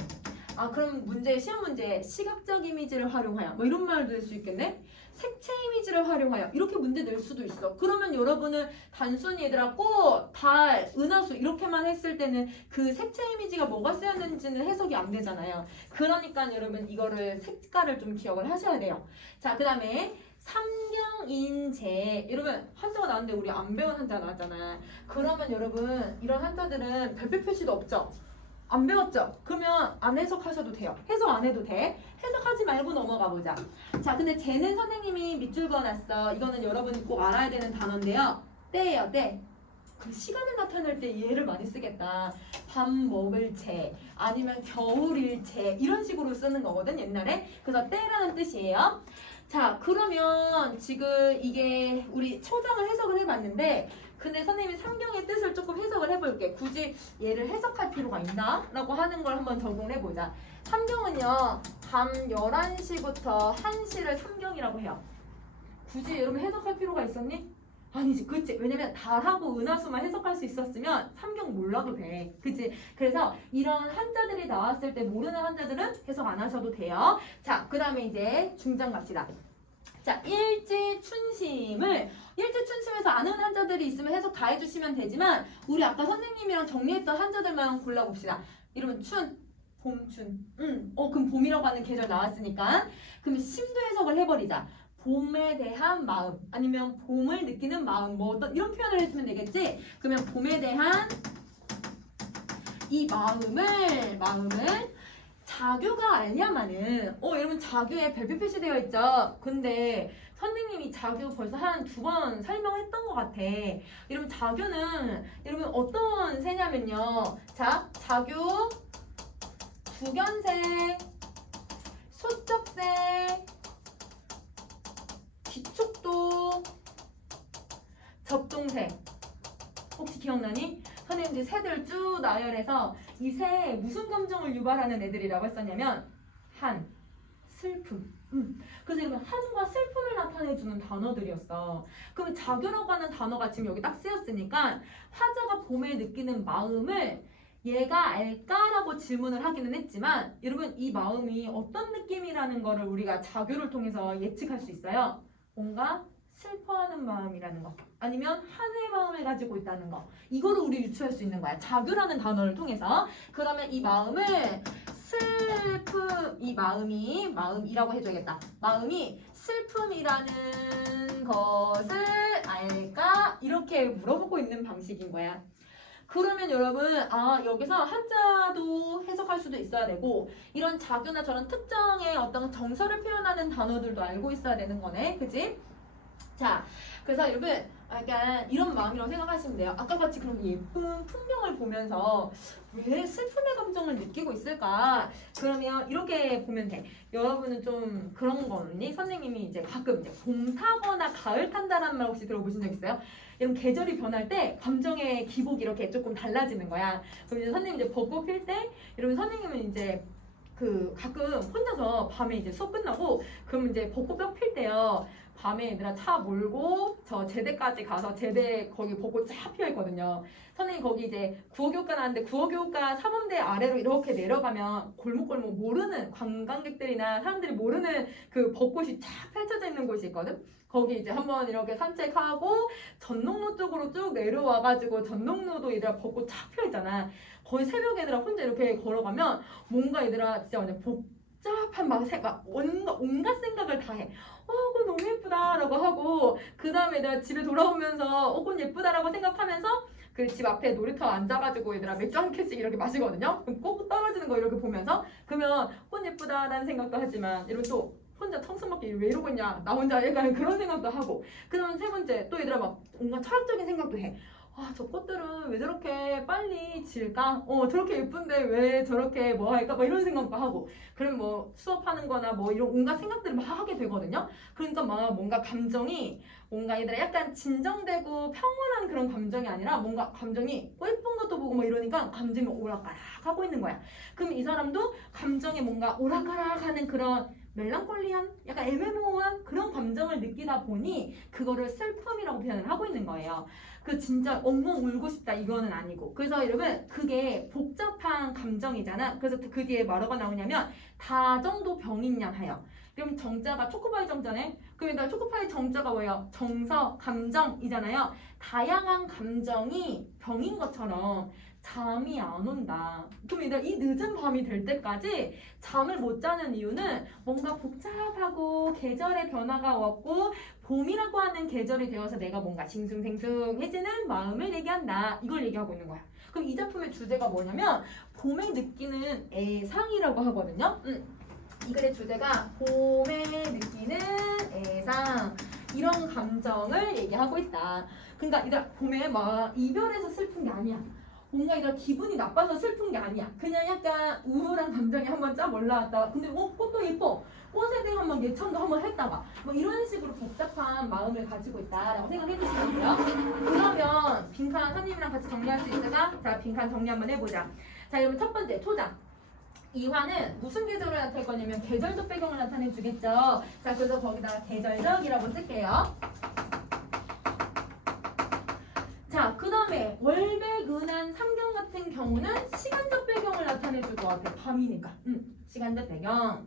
아 그럼 시험 문제에 시각적 이미지를 활용하여 뭐 이런 말도 낼 수 있겠네? 색채 이미지를 활용하여 이렇게 문제 낼 수도 있어. 그러면 여러분은 단순히 얘들아 꽃, 달, 은하수 이렇게만 했을 때는 그 색채 이미지가 뭐가 쓰였는지는 해석이 안 되잖아요. 그러니까 여러분 이거를 색깔을 좀 기억을 하셔야 돼요. 자 그 다음에 삼경인재 이러면 한자가 나왔는데 우리 안 배운 한자 나왔잖아. 그러면 여러분 이런 한자들은 별표 표시도 없죠? 안 배웠죠? 그러면 안 해석하셔도 돼요. 해석 안 해도 돼. 해석하지 말고 넘어가 보자. 자, 근데 쟤는 선생님이 밑줄 그어놨어. 이거는 여러분이 꼭 알아야 되는 단어인데요. 때예요, 때. 그 시간을 나타낼 때 얘를 많이 쓰겠다. 밥 먹을 채, 아니면 겨울일 채 이런 식으로 쓰는 거거든, 옛날에. 그래서 때라는 뜻이에요. 자, 그러면 지금 이게 우리 초장을 해석을 해봤는데 근데 선생님이 삼경의 뜻을 조금 해석을 해볼게. 굳이 얘를 해석할 필요가 있나? 라고 하는 걸 한번 적용을 해보자. 삼경은요. 밤 11시부터 1시를 삼경이라고 해요. 굳이 여러분 해석할 필요가 있었니? 아니지. 그치? 왜냐면 달하고 은하수만 해석할 수 있었으면 삼경 몰라도 돼. 그치? 그래서 이런 한자들이 나왔을 때 모르는 한자들은 해석 안 하셔도 돼요. 자, 그 다음에 이제 중장 갑시다. 자, 일지춘심에서 아는 한자들이 있으면 해석 다 해주시면 되지만 우리 아까 선생님이랑 정리했던 한자들만 골라봅시다. 이러면 춘, 봄춘. 그럼 봄이라고 하는 계절 나왔으니까 그럼 심도 해석을 해버리자. 봄에 대한 마음 아니면 봄을 느끼는 마음 뭐 어떤 이런 표현을 해주면 되겠지? 그러면 봄에 대한 이 마음을 자규가 알려면은 여러분 자규에 별표 표시되어 있죠. 근데 선생님이 자규 벌써 한 2번 설명했던 것 같아. 여러분 자규는 여러분 어떤 새냐면요. 자 자규 두견새, 소쩍새, 기촉도, 접종새. 혹시 기억나니? 선생님들 새들 쭉 나열해서 이 새에 무슨 감정을 유발하는 애들이라고 했었냐면 한, 슬픔. 그래서 이러면 한과 슬픔을 나타내주는 단어들이었어. 그러면 자규라고 하는 단어가 지금 여기 딱 쓰였으니까 화자가 봄에 느끼는 마음을 얘가 알까라고 질문을 하기는 했지만 여러분 이 마음이 어떤 느낌이라는 거를 우리가 자규를 통해서 예측할 수 있어요. 뭔가 슬퍼하는 마음이라는 거 아니면 한의 마음을 가지고 있다는 거 이거를 우리 유추할 수 있는 거야. 자규라는 단어를 통해서. 그러면 이 마음을 마음이라고 해줘야겠다. 마음이 슬픔이라는 것을 알까? 이렇게 물어보고 있는 방식인 거야. 그러면 여러분 여기서 한자도 해석할 수도 있어야 되고 이런 자규나 저런 특정의 어떤 정서를 표현하는 단어들도 알고 있어야 되는 거네. 그치? 자, 그래서 여러분 약간 이런 마음이라고 생각하시면 돼요. 아까 같이 그런 예쁜 풍경을 보면서 왜 슬픔의 감정을 느끼고 있을까? 그러면 이렇게 보면 돼. 여러분은 좀 그런 거 없니? 선생님이 이제 가끔 이제 봄 타거나 가을 탄다라는 말 혹시 들어보신 적 있어요? 이런 계절이 변할 때 감정의 기복이 이렇게 조금 달라지는 거야. 그럼 이제 선생님 이제 벚꽃 필 때 이러면 선생님은 이제 가끔 혼자서 밤에 이제 수업 끝나고 그러면 이제 벚꽃 필 때요. 밤에 얘들아 차 몰고 저 제대까지 가서 제대 거기 벚꽃 쫙 피어 있거든요. 선생님 거기 이제 구호교과 나왔는데 구호교과 사범대 아래로 이렇게 내려가면 골목골목 모르는 관광객들이나 사람들이 모르는 그 벚꽃이 쫙 펼쳐져 있는 곳이 있거든. 거기 이제 한번 이렇게 산책하고 전농로 쪽으로 쭉 내려와가지고 전농로도 얘들아 벚꽃 쫙 피어 있잖아. 거의 새벽에 얘들아 혼자 이렇게 걸어가면 뭔가 얘들아 진짜 완전 복잡한 막 온갖 생각을 다 해. 꽃 너무 예쁘다 라고 하고 그 다음에 내가 집에 돌아오면서 꽃 예쁘다라고 생각하면서 그 집 앞에 놀이터 앉아가지고 얘들아 맥주 한 캔씩 이렇게 마시거든요. 그럼 꽃 떨어지는 거 이렇게 보면서 그러면 꽃 예쁘다라는 생각도 하지만 이러면 또 혼자 청순밖에 왜 이러고 있냐 나 혼자 약간 그런 생각도 하고 그 다음 세 번째 또 얘들아 막 뭔가 철학적인 생각도 해. 아, 저 꽃들은 왜 저렇게 빨리 질까? 저렇게 예쁜데 왜 저렇게 뭐 할까? 뭐 이런 생각도 하고. 그럼 뭐 수업하는 거나 뭐 이런 온갖 생각들을 막 하게 되거든요. 그러니까 막 뭔가 감정이 뭔가 얘들아 약간 진정되고 평온한 그런 감정이 아니라 뭔가 감정이 예쁜 것도 보고 뭐 이러니까 감정이 오락가락 하고 있는 거야. 그럼 이 사람도 감정이 뭔가 오락가락 하는 그런 멜랑콜리한 약간 애매모호한 그런 감정을 느끼다 보니 그거를 슬픔이라고 표현을 하고 있는 거예요. 그 진짜 엉엉 울고 싶다 이거는 아니고. 그래서 여러분 그게 복잡한 감정이잖아. 그래서 그 뒤에 뭐라고 나오냐면 다정도 병인 양 하여. 그럼 정자가 초코파이 정자네. 그럼 일단 초코파이 정자가 뭐예요? 정서, 감정이잖아요. 다양한 감정이 병인 것처럼 잠이 안 온다. 그럼 일단 이 늦은 밤이 될 때까지 잠을 못 자는 이유는 뭔가 복잡하고 계절의 변화가 왔고 봄이라고 하는 계절이 되어서 내가 뭔가 싱숭생숭해지는 마음을 얘기한다. 이걸 얘기하고 있는 거야. 그럼 이 작품의 주제가 뭐냐면 봄에 느끼는 애상이라고 하거든요. 이 글의 주제가 봄에 느끼는 애상 이런 감정을 얘기하고 있다. 그러니까 이들 봄에 막 이별해서 슬픈 게 아니야. 뭔가 이런 기분이 나빠서 슬픈 게 아니야. 그냥 약간 우울한 감정이 한번 쫙 올라왔다가 근데 꽃도 예뻐. 꽃에 대해 한번 예찬도 한번 했다가 뭐 이런 식으로 복잡한 마음을 가지고 있다라고 생각해 주시면 돼요. 그러면 빈칸 선생님이랑 같이 정리할 수 있을까? 자, 빈칸 정리 한번 해보자. 자, 여러분 첫 번째 초장. 이화는 무슨 계절을 나타낼 거냐면 계절적 배경을 나타내 주겠죠. 자, 그래서 거기다가 계절적이라고 쓸게요. 자, 그 다음에 월백, 은한, 삼경 같은 경우는 시간적 배경을 나타내 줄 것 같아요. 밤이니까. 시간적 배경.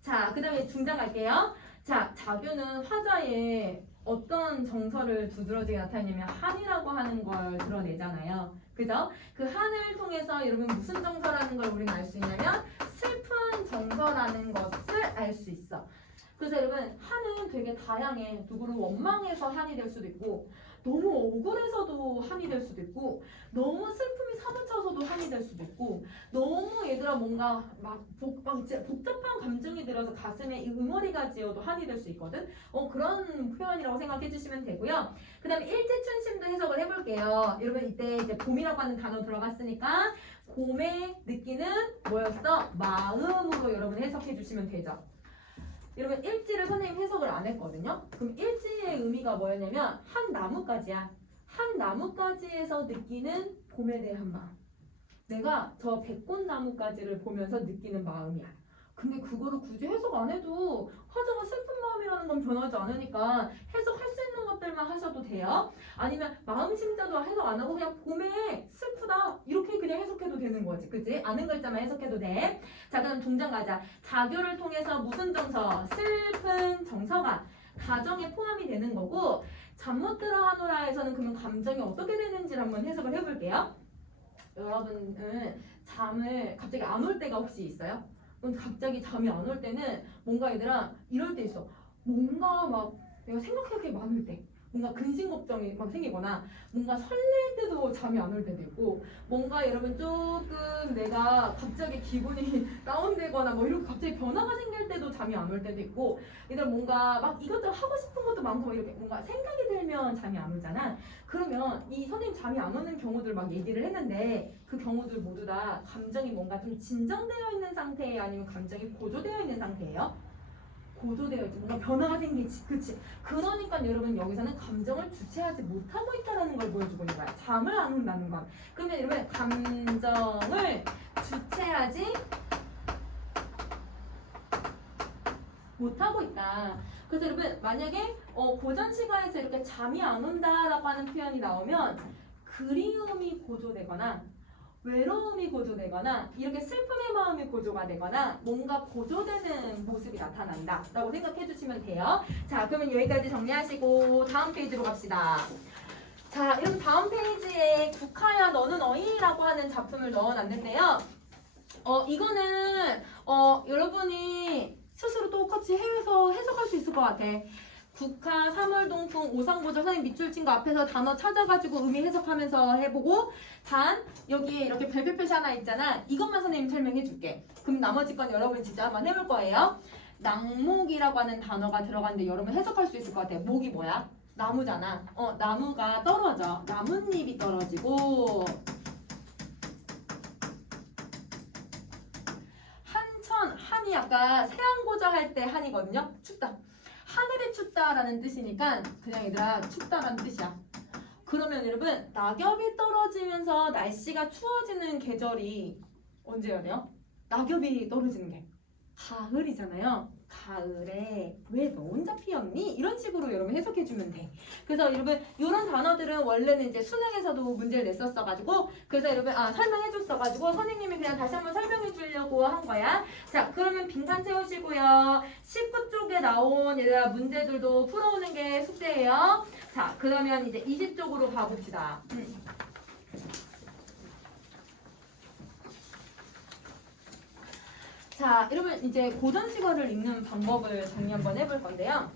자, 그 다음에 중장 갈게요. 자, 자규는 화자의 어떤 정서를 두드러지게 나타내냐면 한이라고 하는 걸 드러내잖아요. 그죠? 그 한을 통해서 여러분 무슨 정서라는 걸 우리는 알 수 있냐면 슬픈 정서라는 것을 알 수 있어. 그래서 여러분 한은 되게 다양해. 누구를 원망해서 한이 될 수도 있고 너무 억울해서도 한이 될 수도 있고 너무 슬픔이 사무쳐서도 한이 될 수도 있고 너무 얘들아 뭔가 막 복잡한 감정이 들어서 가슴에 응어리가 지어도 한이 될 수 있거든. 그런 표현이라고 생각해 주시면 되고요. 그 다음에 일제춘심도 해석을 해볼게요. 여러분 이때 이제 봄이라고 하는 단어 들어갔으니까 봄에 느끼는 뭐였어? 마음으로 여러분 해석해 주시면 되죠. 여러분 일지를 선생님 해석을 안 했거든요. 그럼 일지의 의미가 뭐였냐면 한 나뭇가지야. 한 나뭇가지에서 느끼는 봄에 대한 마음. 내가 저 백꽃나무가지를 보면서 느끼는 마음이야. 근데 그거를 굳이 해석 안 해도 화자가 슬픈 마음이라는 건 변하지 않으니까 해석할 수 있는 것들만 하셔도 돼요. 아니면 마음 심자도 해석 안 하고 그냥 봄에 슬프다 이렇게 그냥 해석해도 되는 거지. 그치? 아는 글자만 해석해도 돼. 자, 그럼 동장 가자. 자교를 통해서 무슨 정서? 슬픈 정서가 가정에 포함이 되는 거고 잠 못 들어 하노라에서는 그러면 감정이 어떻게 되는지를 한번 해석을 해볼게요. 여러분은 잠을 갑자기 안 올 때가 혹시 있어요? 갑자기 잠이 안 올 때는 뭔가 얘들아 이럴 때 있어. 뭔가 막 내가 생각할 게 많을 때 뭔가 근심 걱정이 막 생기거나 뭔가 설렐 때도 잠이 안 올 때도 있고 뭔가 여러분 조금 내가 갑자기 기분이 다운되거나 뭐 이렇게 갑자기 변화가 생길 때도 잠이 안 올 때도 있고 얘들 뭔가 막 이것저것 하고 싶은 것도 많고 막 이렇게 뭔가 생각이 들면 잠이 안 오잖아. 그러면 이 선생님 잠이 안 오는 경우들 막 얘기를 했는데 그 경우들 모두 다 감정이 뭔가 좀 진정되어 있는 상태예요? 아니면 감정이 고조되어 있는 상태예요? 고조되어 있지. 뭔가 변화가 생기지. 그치? 그러니까 여러분 여기서는 감정을 주체하지 못하고 있다는 걸 보여주고 있는 거야. 잠을 안 온다는 건. 그러면 여러분 감정을 주체하지 못하고 있다. 그래서 여러분 만약에 고전 시가에서 이렇게 잠이 안 온다라고 하는 표현이 나오면 그리움이 고조되거나 외로움이 고조되거나 이렇게 슬픔의 마음이 고조가 되거나 뭔가 고조되는 모습이 나타난다 라고 생각해 주시면 돼요. 자, 그러면 여기까지 정리하시고 다음 페이지로 갑시다. 자, 이런 다음 페이지에 국하야 너는 어이라고 하는 작품을 넣어놨는데요. 이거는 여러분이 스스로 똑같이 해서 해석할 수 있을 것 같아. 국화, 3월 동풍, 오상보절, 선생님 밑줄 친 거 앞에서 단어 찾아가지고 의미 해석하면서 해보고 단 여기에 이렇게 별표 표시 하나 있잖아. 이것만 선생님 설명해 줄게. 그럼 나머지 건 여러분이 진짜 한번 해볼 거예요. 낙목이라고 하는 단어가 들어갔는데 여러분 해석할 수 있을 것 같아요. 목이 뭐야? 나무잖아. 나무가 떨어져. 나뭇잎이 떨어지고 한천, 한이 아까 세안고자 할 때 한이거든요. 춥다. 하늘이 춥다라는 뜻이니까 그냥 얘들아 춥다라는 뜻이야. 그러면 여러분 낙엽이 떨어지면서 날씨가 추워지는 계절이 언제여야 돼요? 낙엽이 떨어지는 게 가을이잖아요. 가을에 왜 너 혼자 피었니? 이런 식으로 여러분 해석해주면 돼. 그래서 여러분 이런 단어들은 원래는 이제 수능에서도 문제를 냈었어가지고 그래서 여러분 설명해줬어가지고 선생님이 그냥 다시 한번 설명해주려고 한 거야. 자 그러면 빈칸 채우시고요. 19쪽에 나온 얘들아 문제들도 풀어오는 게 숙제예요. 자 그러면 이제 20쪽으로 가봅시다. 자, 여러분 이제 고전시가를 읽는 방법을 정리 한번 해볼 건데요.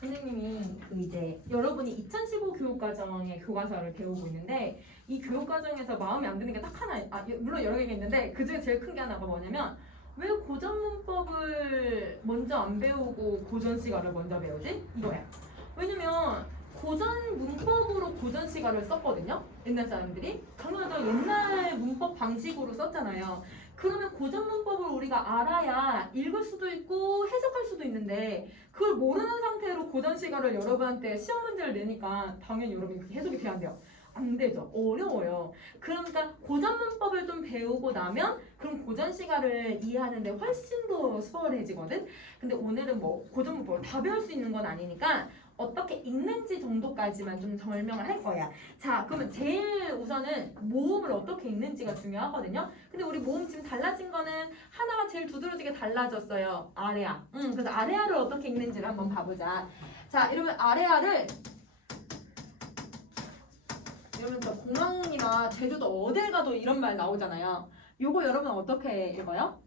선생님이 이제 여러분이 2015 교육과정의 교과서를 배우고 있는데 이 교육과정에서 마음에 안 드는 게 딱 하나, 물론 여러 개가 있는데 그 중에 제일 큰 게 하나가 뭐냐면 왜 고전 문법을 먼저 안 배우고 고전시가를 먼저 배우지? 이거야. 왜냐면 고전 문법으로 고전 시가를 썼거든요. 옛날 사람들이 당연하죠. 옛날 문법 방식으로 썼잖아요. 그러면 고전 문법을 우리가 알아야 읽을 수도 있고 해석할 수도 있는데 그걸 모르는 상태로 고전 시가를 여러분한테 시험 문제를 내니까 당연히 여러분이 해석이 돼야 안 돼요. 안 되죠. 어려워요. 그러니까 고전 문법을 좀 배우고 나면 그럼 고전 시가를 이해하는데 훨씬 더 수월해지거든. 근데 오늘은 뭐 고전 문법을 다 배울 수 있는 건 아니니까 어떻게 읽는지 정도까지만 좀 설명을 할 거야. 자, 그러면 제일 우선은 모음을 어떻게 읽는지가 중요하거든요. 근데 우리 모음 지금 달라진 거는 하나가 제일 두드러지게 달라졌어요. 아레아. 그래서 아레아를 어떻게 읽는지를 한번 봐보자. 자, 여러분 아레아를 여러분 저 공항이나 제주도 어딜 가도 이런 말 나오잖아요. 요거 여러분 어떻게 읽어요?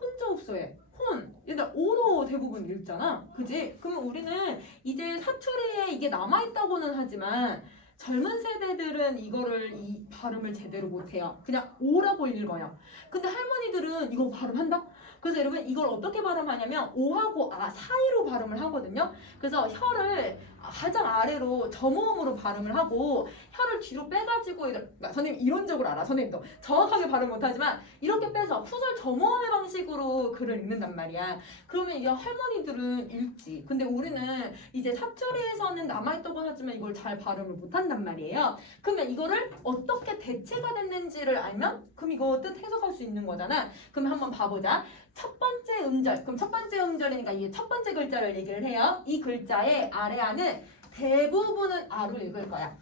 혼자업소에 혼 얘들 오로 대부분 읽잖아. 그지? 그러면 우리는 이제 사투리에 이게 남아있다고는 하지만 젊은 세대들은 이거를 이 발음을 제대로 못해요. 그냥 오라고 읽어요. 근데 할머니들은 이거 발음한다? 그래서 여러분 이걸 어떻게 발음하냐면 오하고 아 사이로 발음을 하거든요. 그래서 혀를 가장 아래로 저모음으로 발음을 하고 혀를 뒤로 빼가지고 선생님 이론적으로 알아. 선생님도 정확하게 발음 못하지만 이렇게 빼서 후설 저모음의 방식으로 글을 읽는단 말이야. 그러면 이게 할머니들은 읽지. 근데 우리는 이제 사투리에서는 남아있다고 하지만 이걸 잘 발음을 못한단 말이에요. 그러면 이거를 어떻게 대체가 됐는지를 알면 그럼 이거 뜻 해석할 수 있는 거잖아. 그럼 한번 봐보자. 첫 번째 음절. 그럼 첫 번째 음절이니까 이게 첫 번째 글자를 얘기를 해요. 이 글자의 아래아는 대부분은 아로 읽을 거야.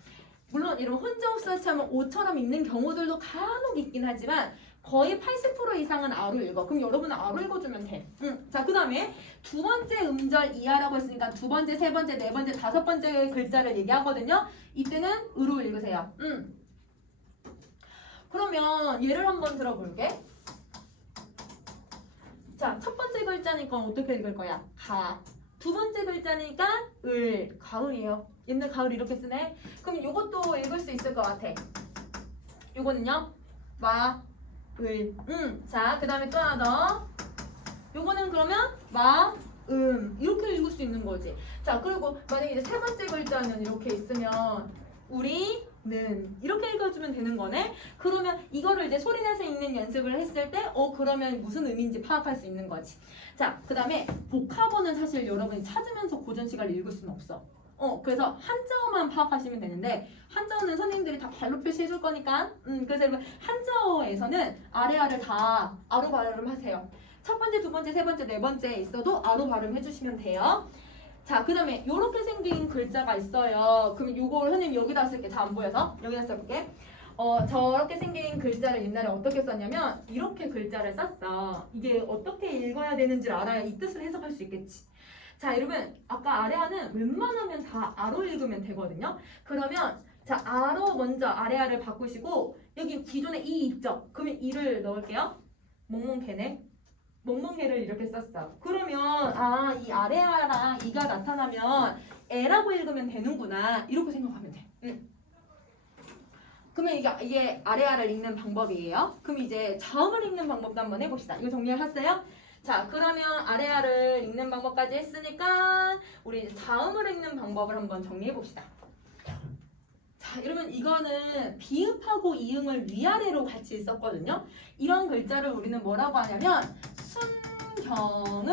물론 이런 혼자업사처럼 오처럼 읽는 경우들도 간혹 있긴 하지만 거의 80% 이상은 아로 읽어. 그럼 여러분은 아로 읽어주면 돼. 자, 그 다음에 두 번째 음절 이하라고 했으니까 두 번째, 세 번째, 네 번째, 다섯 번째 글자를 얘기하거든요. 이때는 으로 읽으세요. 그러면 예를 한번 들어볼게. 자, 첫 번째 글자니까 어떻게 읽을 거야? 가. 두 번째 글자니까 을. 가을이에요. 옛날 가을 이렇게 쓰네. 그럼 이것도 읽을 수 있을 것 같아. 요거는요. 마, 을. 자, 그 다음에 또 하나 더. 요거는 그러면 마, 이렇게 읽을 수 있는 거지. 자, 그리고 만약에 이제 세 번째 글자는 이렇게 있으면 우리는 이렇게 읽어주면 되는 거네. 그러면 이거를 이제 소리내서 읽는 연습을 했을 때 그러면 무슨 의미인지 파악할 수 있는 거지. 자, 그 다음에 복합어는 사실 여러분이 찾으면서 고전시가를 읽을 수는 없어. 그래서 한자어만 파악하시면 되는데 한자어는 선생님들이 다 발로 표시해 줄 거니까 그래서 여러분 한자어에서는 아래아를 다 아로 발음하세요. 첫 번째, 두 번째, 세 번째, 네 번째에 있어도 아로 발음해 주시면 돼요. 자, 그 다음에 요렇게 생긴 글자가 있어요. 그럼 요걸 선생님 여기다 쓸게. 잘 안 보여서 여기다 써볼게. 저렇게 생긴 글자를 옛날에 어떻게 썼냐면 이렇게 글자를 썼어. 이게 어떻게 읽어야 되는지를 알아야 이 뜻을 해석할 수 있겠지. 자, 여러분 아까 아래아는 웬만하면 다 아로 읽으면 되거든요. 그러면 자, 아로 먼저 아래아를 바꾸시고 여기 기존에 이 있죠? 그러면 이를 넣을게요. 멍멍개네. 멍멍개를 이렇게 썼어. 그러면 이 아래아랑 이가 나타나면 에라고 읽으면 되는구나. 이렇게 생각하면 돼. 그러면 이게 아래아를 읽는 방법이에요. 그럼 이제 자음을 읽는 방법도 한번 해봅시다. 이거 정리하셨어요? 자, 그러면 아래아를 읽는 방법까지 했으니까 우리 이제 다음을 읽는 방법을 한번 정리해 봅시다. 자, 여러분 이거는 비읍하고 이응을 위아래로 같이 썼거든요. 이런 글자를 우리는 뭐라고 하냐면 순경은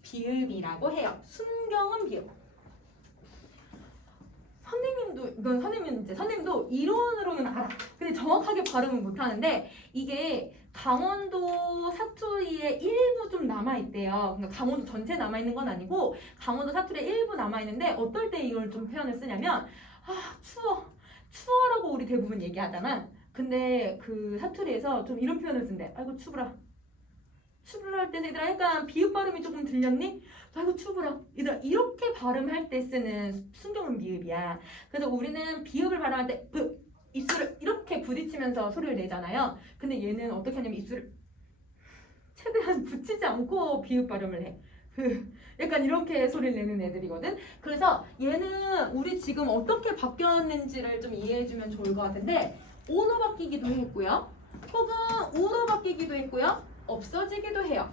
비읍이라고 해요. 순경은 비읍. 선생님도 이론으로는 알아. 근데 정확하게 발음은 못하는데 이게 강원도 사투리에 일부 좀 남아있대요. 그러니까 강원도 전체 남아있는 건 아니고 강원도 사투리에 일부 남아있는데 어떨 때 이걸 좀 표현을 쓰냐면 추워라고 우리 대부분 얘기하잖아. 근데 그 사투리에서 좀 이런 표현을 쓴대. 아이고 추브라. 추브라 할 때 얘들아 약간 비읍 발음이 조금 들렸니? 아이고 추브라. 얘들아 이렇게 발음할 때 쓰는 순경은 비읍이야. 그래서 우리는 비읍을 발음할 때 입술을 이렇게 부딪히면서 소리를 내잖아요. 근데 얘는 어떻게 하냐면 입술을 최대한 붙이지 않고 비읍 발음을 해. 약간 이렇게 소리를 내는 애들이거든. 그래서 얘는 우리 지금 어떻게 바뀌었는지를 좀 이해해주면 좋을 것 같은데 오로 바뀌기도 했고요. 혹은 우로 바뀌기도 했고요. 없어지기도 해요.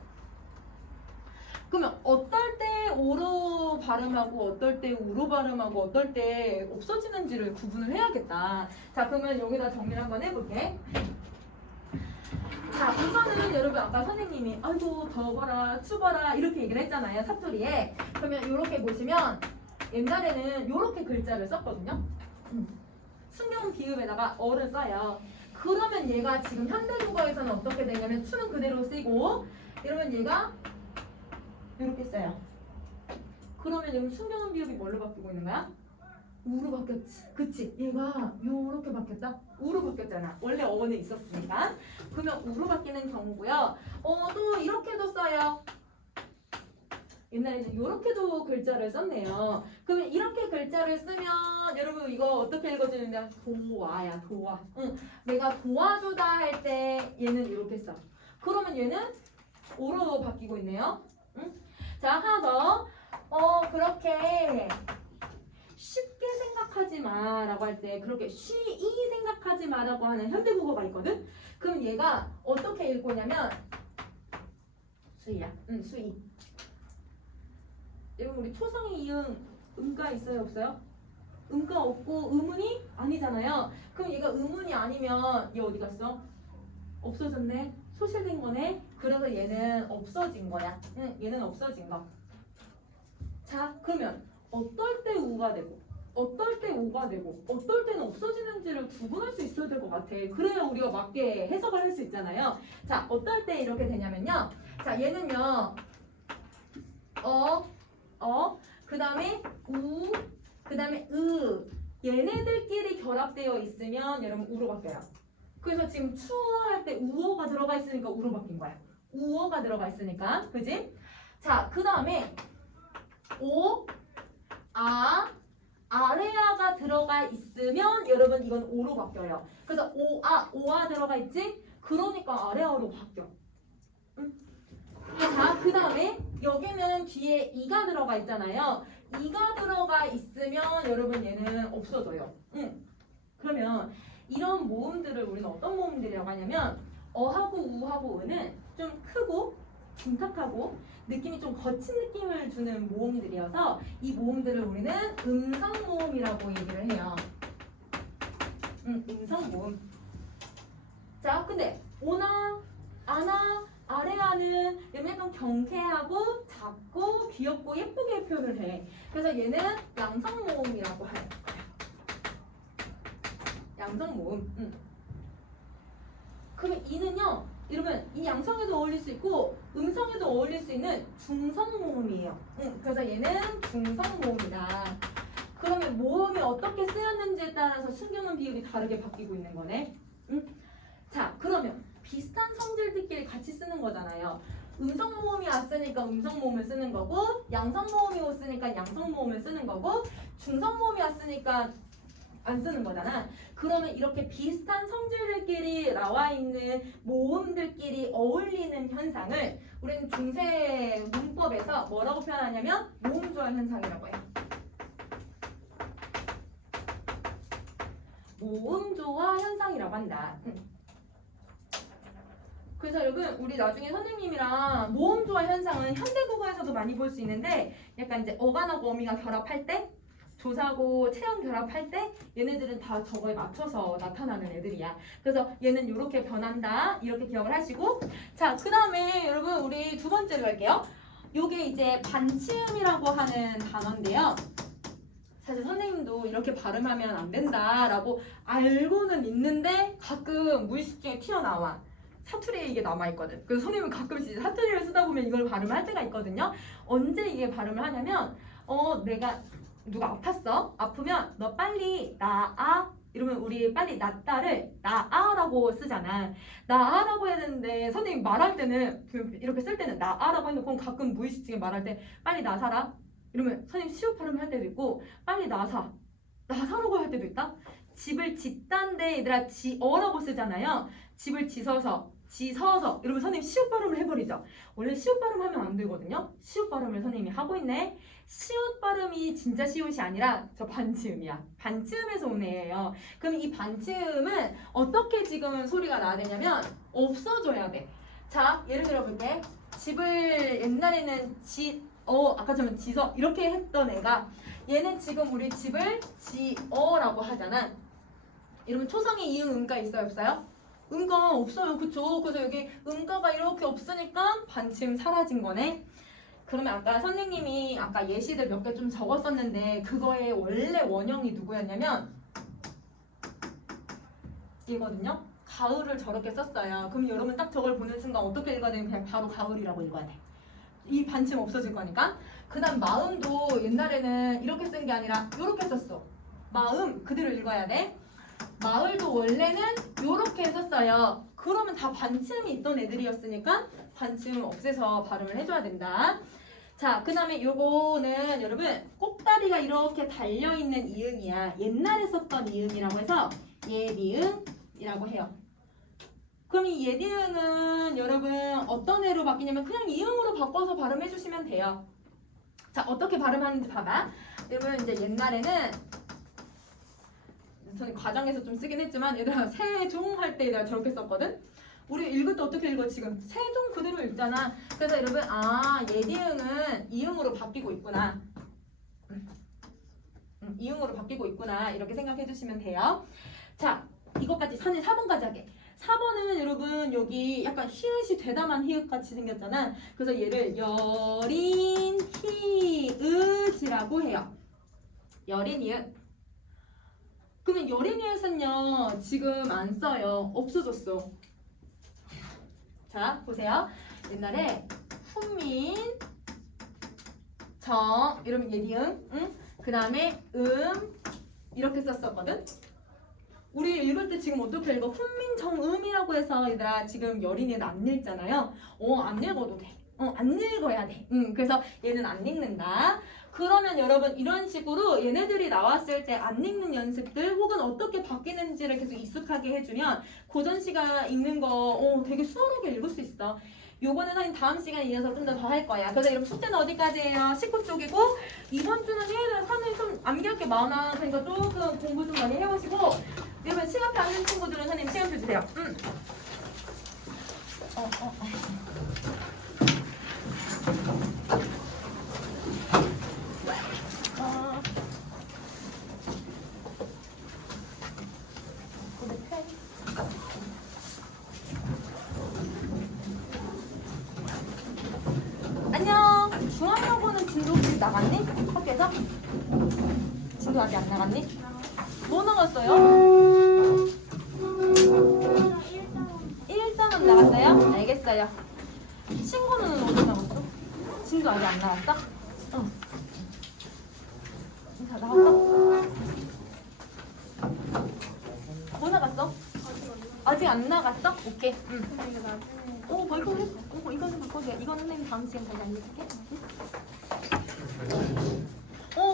그러면 어떨 때 오로 발음하고 어떨 때 우로 발음하고 어떨 때 없어지는지를 구분을 해야겠다. 자, 그러면 여기다 정리를 한번 해볼게. 자, 우선은 여러분 아까 선생님이 아이고 더워라 추워라 이렇게 얘기를 했잖아요. 사투리에. 그러면 이렇게 보시면 옛날에는 이렇게 글자를 썼거든요. 순경 비읍에다가 어를 써요. 그러면 얘가 지금 현대국어에서는 어떻게 되냐면 추는 그대로 쓰이고 이러면 얘가 이렇게 써요. 그러면 여러분 순경은 비읍이 뭘로 바뀌고 있는 거야? 우로 바뀌었지. 그치? 얘가 요렇게 바뀌었다? 우로 바뀌었잖아. 원래 어원에 있었으니까. 그러면 우로 바뀌는 경우고요. 또 이렇게도 써요. 옛날에는 요렇게도 글자를 썼네요. 그러면 이렇게 글자를 쓰면 여러분 이거 어떻게 읽어주는데 도와야 도와. 응. 내가 도와주다 할 때 얘는 이렇게 써. 그러면 얘는 오로 바뀌고 있네요. 응? 자, 하나 더. 그렇게 쉽게 생각하지 마라고 할 때 그렇게 쉬이 생각하지 마라고 하는 현대국어가 있거든. 그럼 얘가 어떻게 읽고냐면 수이야. 수이. 여러분 우리 초성이 이응 음가 있어요 없어요? 음가 없고 의문이 아니잖아요. 그럼 얘가 의문이 아니면 얘 어디 갔어? 없어졌네. 소실된 거네. 그래서 얘는 없어진 거야. 얘는 없어진 거. 자, 그러면 어떨 때 우가 되고 어떨 때 오가 되고 어떨 때는 없어지는지를 구분할 수 있어야 될 것 같아. 그래야 우리가 맞게 해석을 할 수 있잖아요. 자, 어떨 때 이렇게 되냐면요. 자, 얘는요. 그 다음에 우, 그 다음에 얘네들끼리 결합되어 있으면 여러분 우로 바뀌어요. 그래서 지금 추할 때 우어가 들어가 있으니까 우로 바뀐 거야. 우어가 들어가 있으니까. 그지? 자, 그 다음에 아래아가 들어가 있으면 여러분 이건 오로 바뀌어요. 그래서 오아 들어가 있지? 그러니까 아래아로 바뀌어. 자, 그 다음에 여기는 뒤에 이가 들어가 있잖아요. 이가 들어가 있으면 여러분 얘는 없어져요. 그러면 이런 모음들을 우리는 어떤 모음들이라고 하냐면 어하고 우하고 은은 좀 크고 둔탁하고 느낌이 좀 거친 느낌을 주는 모음들이어서 이 모음들을 우리는 음성 모음이라고 얘기를 해요. 음성 모음. 자, 근데 오나, 아나, 아래아는 약간 경쾌하고 작고 귀엽고 예쁘게 표현을 해. 그래서 얘는 양성 모음이라고 할 거야. 양성 모음. 그러면 이는요, 여러분 이 양성에도 어울릴 수 있고 음성에도 어울릴 수 있는 중성 모음이에요. 그래서 얘는 중성 모음이다. 그러면 모음이 어떻게 쓰였는지에 따라서 순경음 비율이 다르게 바뀌고 있는 거네. 자, 그러면 비슷한 성질들끼리 같이 쓰는 거잖아요. 음성 모음이 왔으니까 음성 모음을 쓰는 거고, 양성 모음이 왔으니까 양성 모음을 쓰는 거고, 중성 모음이 왔으니까 안 쓰는 거잖아. 그러면 이렇게 비슷한 성질들끼리 나와 있는 모음들끼리 어울리는 현상을 우리는 중세 문법에서 뭐라고 표현하냐면 모음조화 현상이라고 해요. 모음조화 현상이라고 한다. 그래서 여러분 우리 나중에 선생님이랑 모음 조화 현상은 현대국어에서도 많이 볼 수 있는데 약간 이제 어간하고 어미가 결합할 때 조사고 체형 결합할 때 얘네들은 다 저거에 맞춰서 나타나는 애들이야. 그래서 얘는 이렇게 변한다. 이렇게 기억을 하시고 자, 그 다음에 여러분 우리 두 번째로 갈게요. 요게 이제 반치음이라고 하는 단어인데요. 사실 선생님도 이렇게 발음하면 안 된다라고 알고는 있는데 가끔 무의식 중에 튀어나와. 사투리에 이게 남아있거든. 그래서 선생님은 가끔씩 사투리를 쓰다 보면 이걸 발음할 때가 있거든요. 언제 이게 발음을 하냐면 내가 누가 아팠어? 아프면 너 빨리 나아? 이러면 우리 빨리 낫다를 나아라고 쓰잖아. 나아라고 해야 되는데 선생님 말할 때는 이렇게 쓸 때는 나아라고 해놓고 가끔 무의식 중에 말할 때 빨리 나사라? 이러면 선생님 시옷 발음 할 때도 있고 빨리 나사 나사라고 할 때도 있다. 집을 짓다인데 얘들아 지어라고 쓰잖아요. 집을 지서서 이러면 선생님 시옷 발음을 해버리죠. 원래 시옷 발음 하면 안 되거든요. 시옷 발음을 선생님이 하고 있네. 시옷 발음이 진짜 시옷이 아니라 저 반치음이야. 반치음에서 온 애예요. 그럼 이 반치음은 어떻게 지금 소리가 나야 되냐면 없어져야 돼. 자, 예를 들어 볼게. 집을 옛날에는 아까처럼 지서 이렇게 했던 애가 얘는 지금 우리 집을 지어라고 하잖아. 이러면 초성에 이응 음가 있어요 없어요? 음가 없어요. 그쵸? 그래서 여기 음가가 이렇게 없으니까 반치음 사라진 거네. 그러면 아까 선생님이 아까 예시들 몇 개 좀 적었었는데 그거의 원래 원형이 누구였냐면 이거든요. 가을을 저렇게 썼어요. 그럼 여러분 딱 저걸 보는 순간 어떻게 읽어야 되면 그냥 바로 가을이라고 읽어야 돼. 이 반침 없어질 거니까. 그 다음 마음도 옛날에는 이렇게 쓴 게 아니라 이렇게 썼어. 마음 그대로 읽어야 돼. 마을도 원래는 이렇게 썼어요. 그러면 다 반침이 있던 애들이었으니까 반침 없애서 발음을 해줘야 된다. 자, 그 다음에 요거는 여러분 꼭다리가 이렇게 달려있는 이응이야. 옛날에 썼던 이응이라고 해서 예비응이라고 해요. 그럼 이 예비응은 여러분 어떤 애로 바뀌냐면 그냥 이응으로 바꿔서 발음해주시면 돼요. 자, 어떻게 발음하는지 봐봐. 여러분 이제 옛날에는 저는 과정에서 좀 쓰긴 했지만 얘들아 세종 할 때 내가 저렇게 썼거든. 우리 읽을 때 어떻게 읽어 지금? 세종 그대로 읽잖아. 그래서 여러분 예비응은 이응으로 바뀌고 있구나. 이응으로 바뀌고 있구나. 이렇게 생각해 주시면 돼요. 자, 이것까지 선이 4번까지 하게. 4번은 여러분 여기 약간 히읗이 되다만 히읗같이 생겼잖아. 그래서 얘를 여린 히읗이라고 해요. 여린 히읗. 그러면 여린 히읗은요 지금 안 써요. 없어졌어. 자, 보세요. 옛날에 훈민 정 이러면 예디응 그 다음에 이렇게 썼었거든. 우리 읽을 때 지금 어떻게 읽어? 훈민정음이라고 해서 얘들아 지금 여린이는 안 읽잖아요. 안 읽어도 돼. 안 읽어야 돼. 그래서 얘는 안 읽는다. 그러면 여러분 이런 식으로 얘네들이 나왔을 때 안 읽는 연습들 혹은 어떻게 바뀌는지를 계속 익숙하게 해주면 고전시가 읽는 거 되게 수월하게 읽을 수 있어. 요거는 선생님 다음 시간에 이어서 좀 더 할 거야. 그래서 여러분 숙제는 어디까지예요? 19쪽이고 이번 주는 얘들 선생님 좀 암기할 게 많아. 그러니까 조금 공부 좀 많이 해오시고 여러분 시간표 안 된 친구들은 선생님 시간표 주세요. 안녕. 중앙여고는 진도 혹시 나갔니? 학교에서? 진도 아직 안 나갔니? 뭐 나갔어요? 1등은 나갔어요? 알겠어요. 친구는 어디 나갔어? 진도 아직 안 나갔어? 응. 다 나갔어? 뭐 나갔어? 아직 안 나갔어? 오케이. 뭐 이거 해. 이거는 바꿔줘. 이거는 선생님 다음 시간 다시 알려줄게.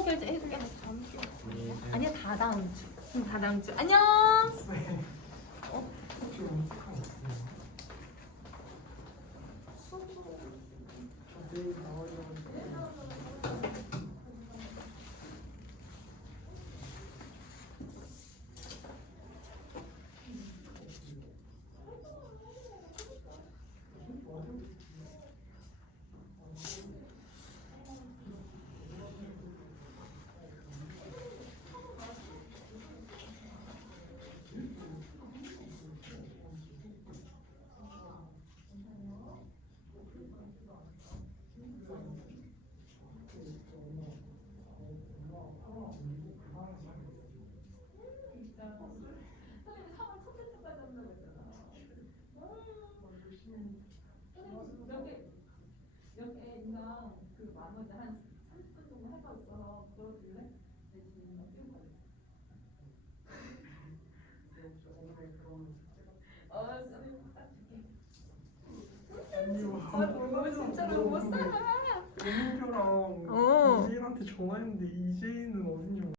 결제해줄게. 아니야, 다 다음 주. 다 다음 주. 안녕. 너 진짜로 못 살아. 민규랑 어. 이재인한테 전화했는데 이재인은 어딘지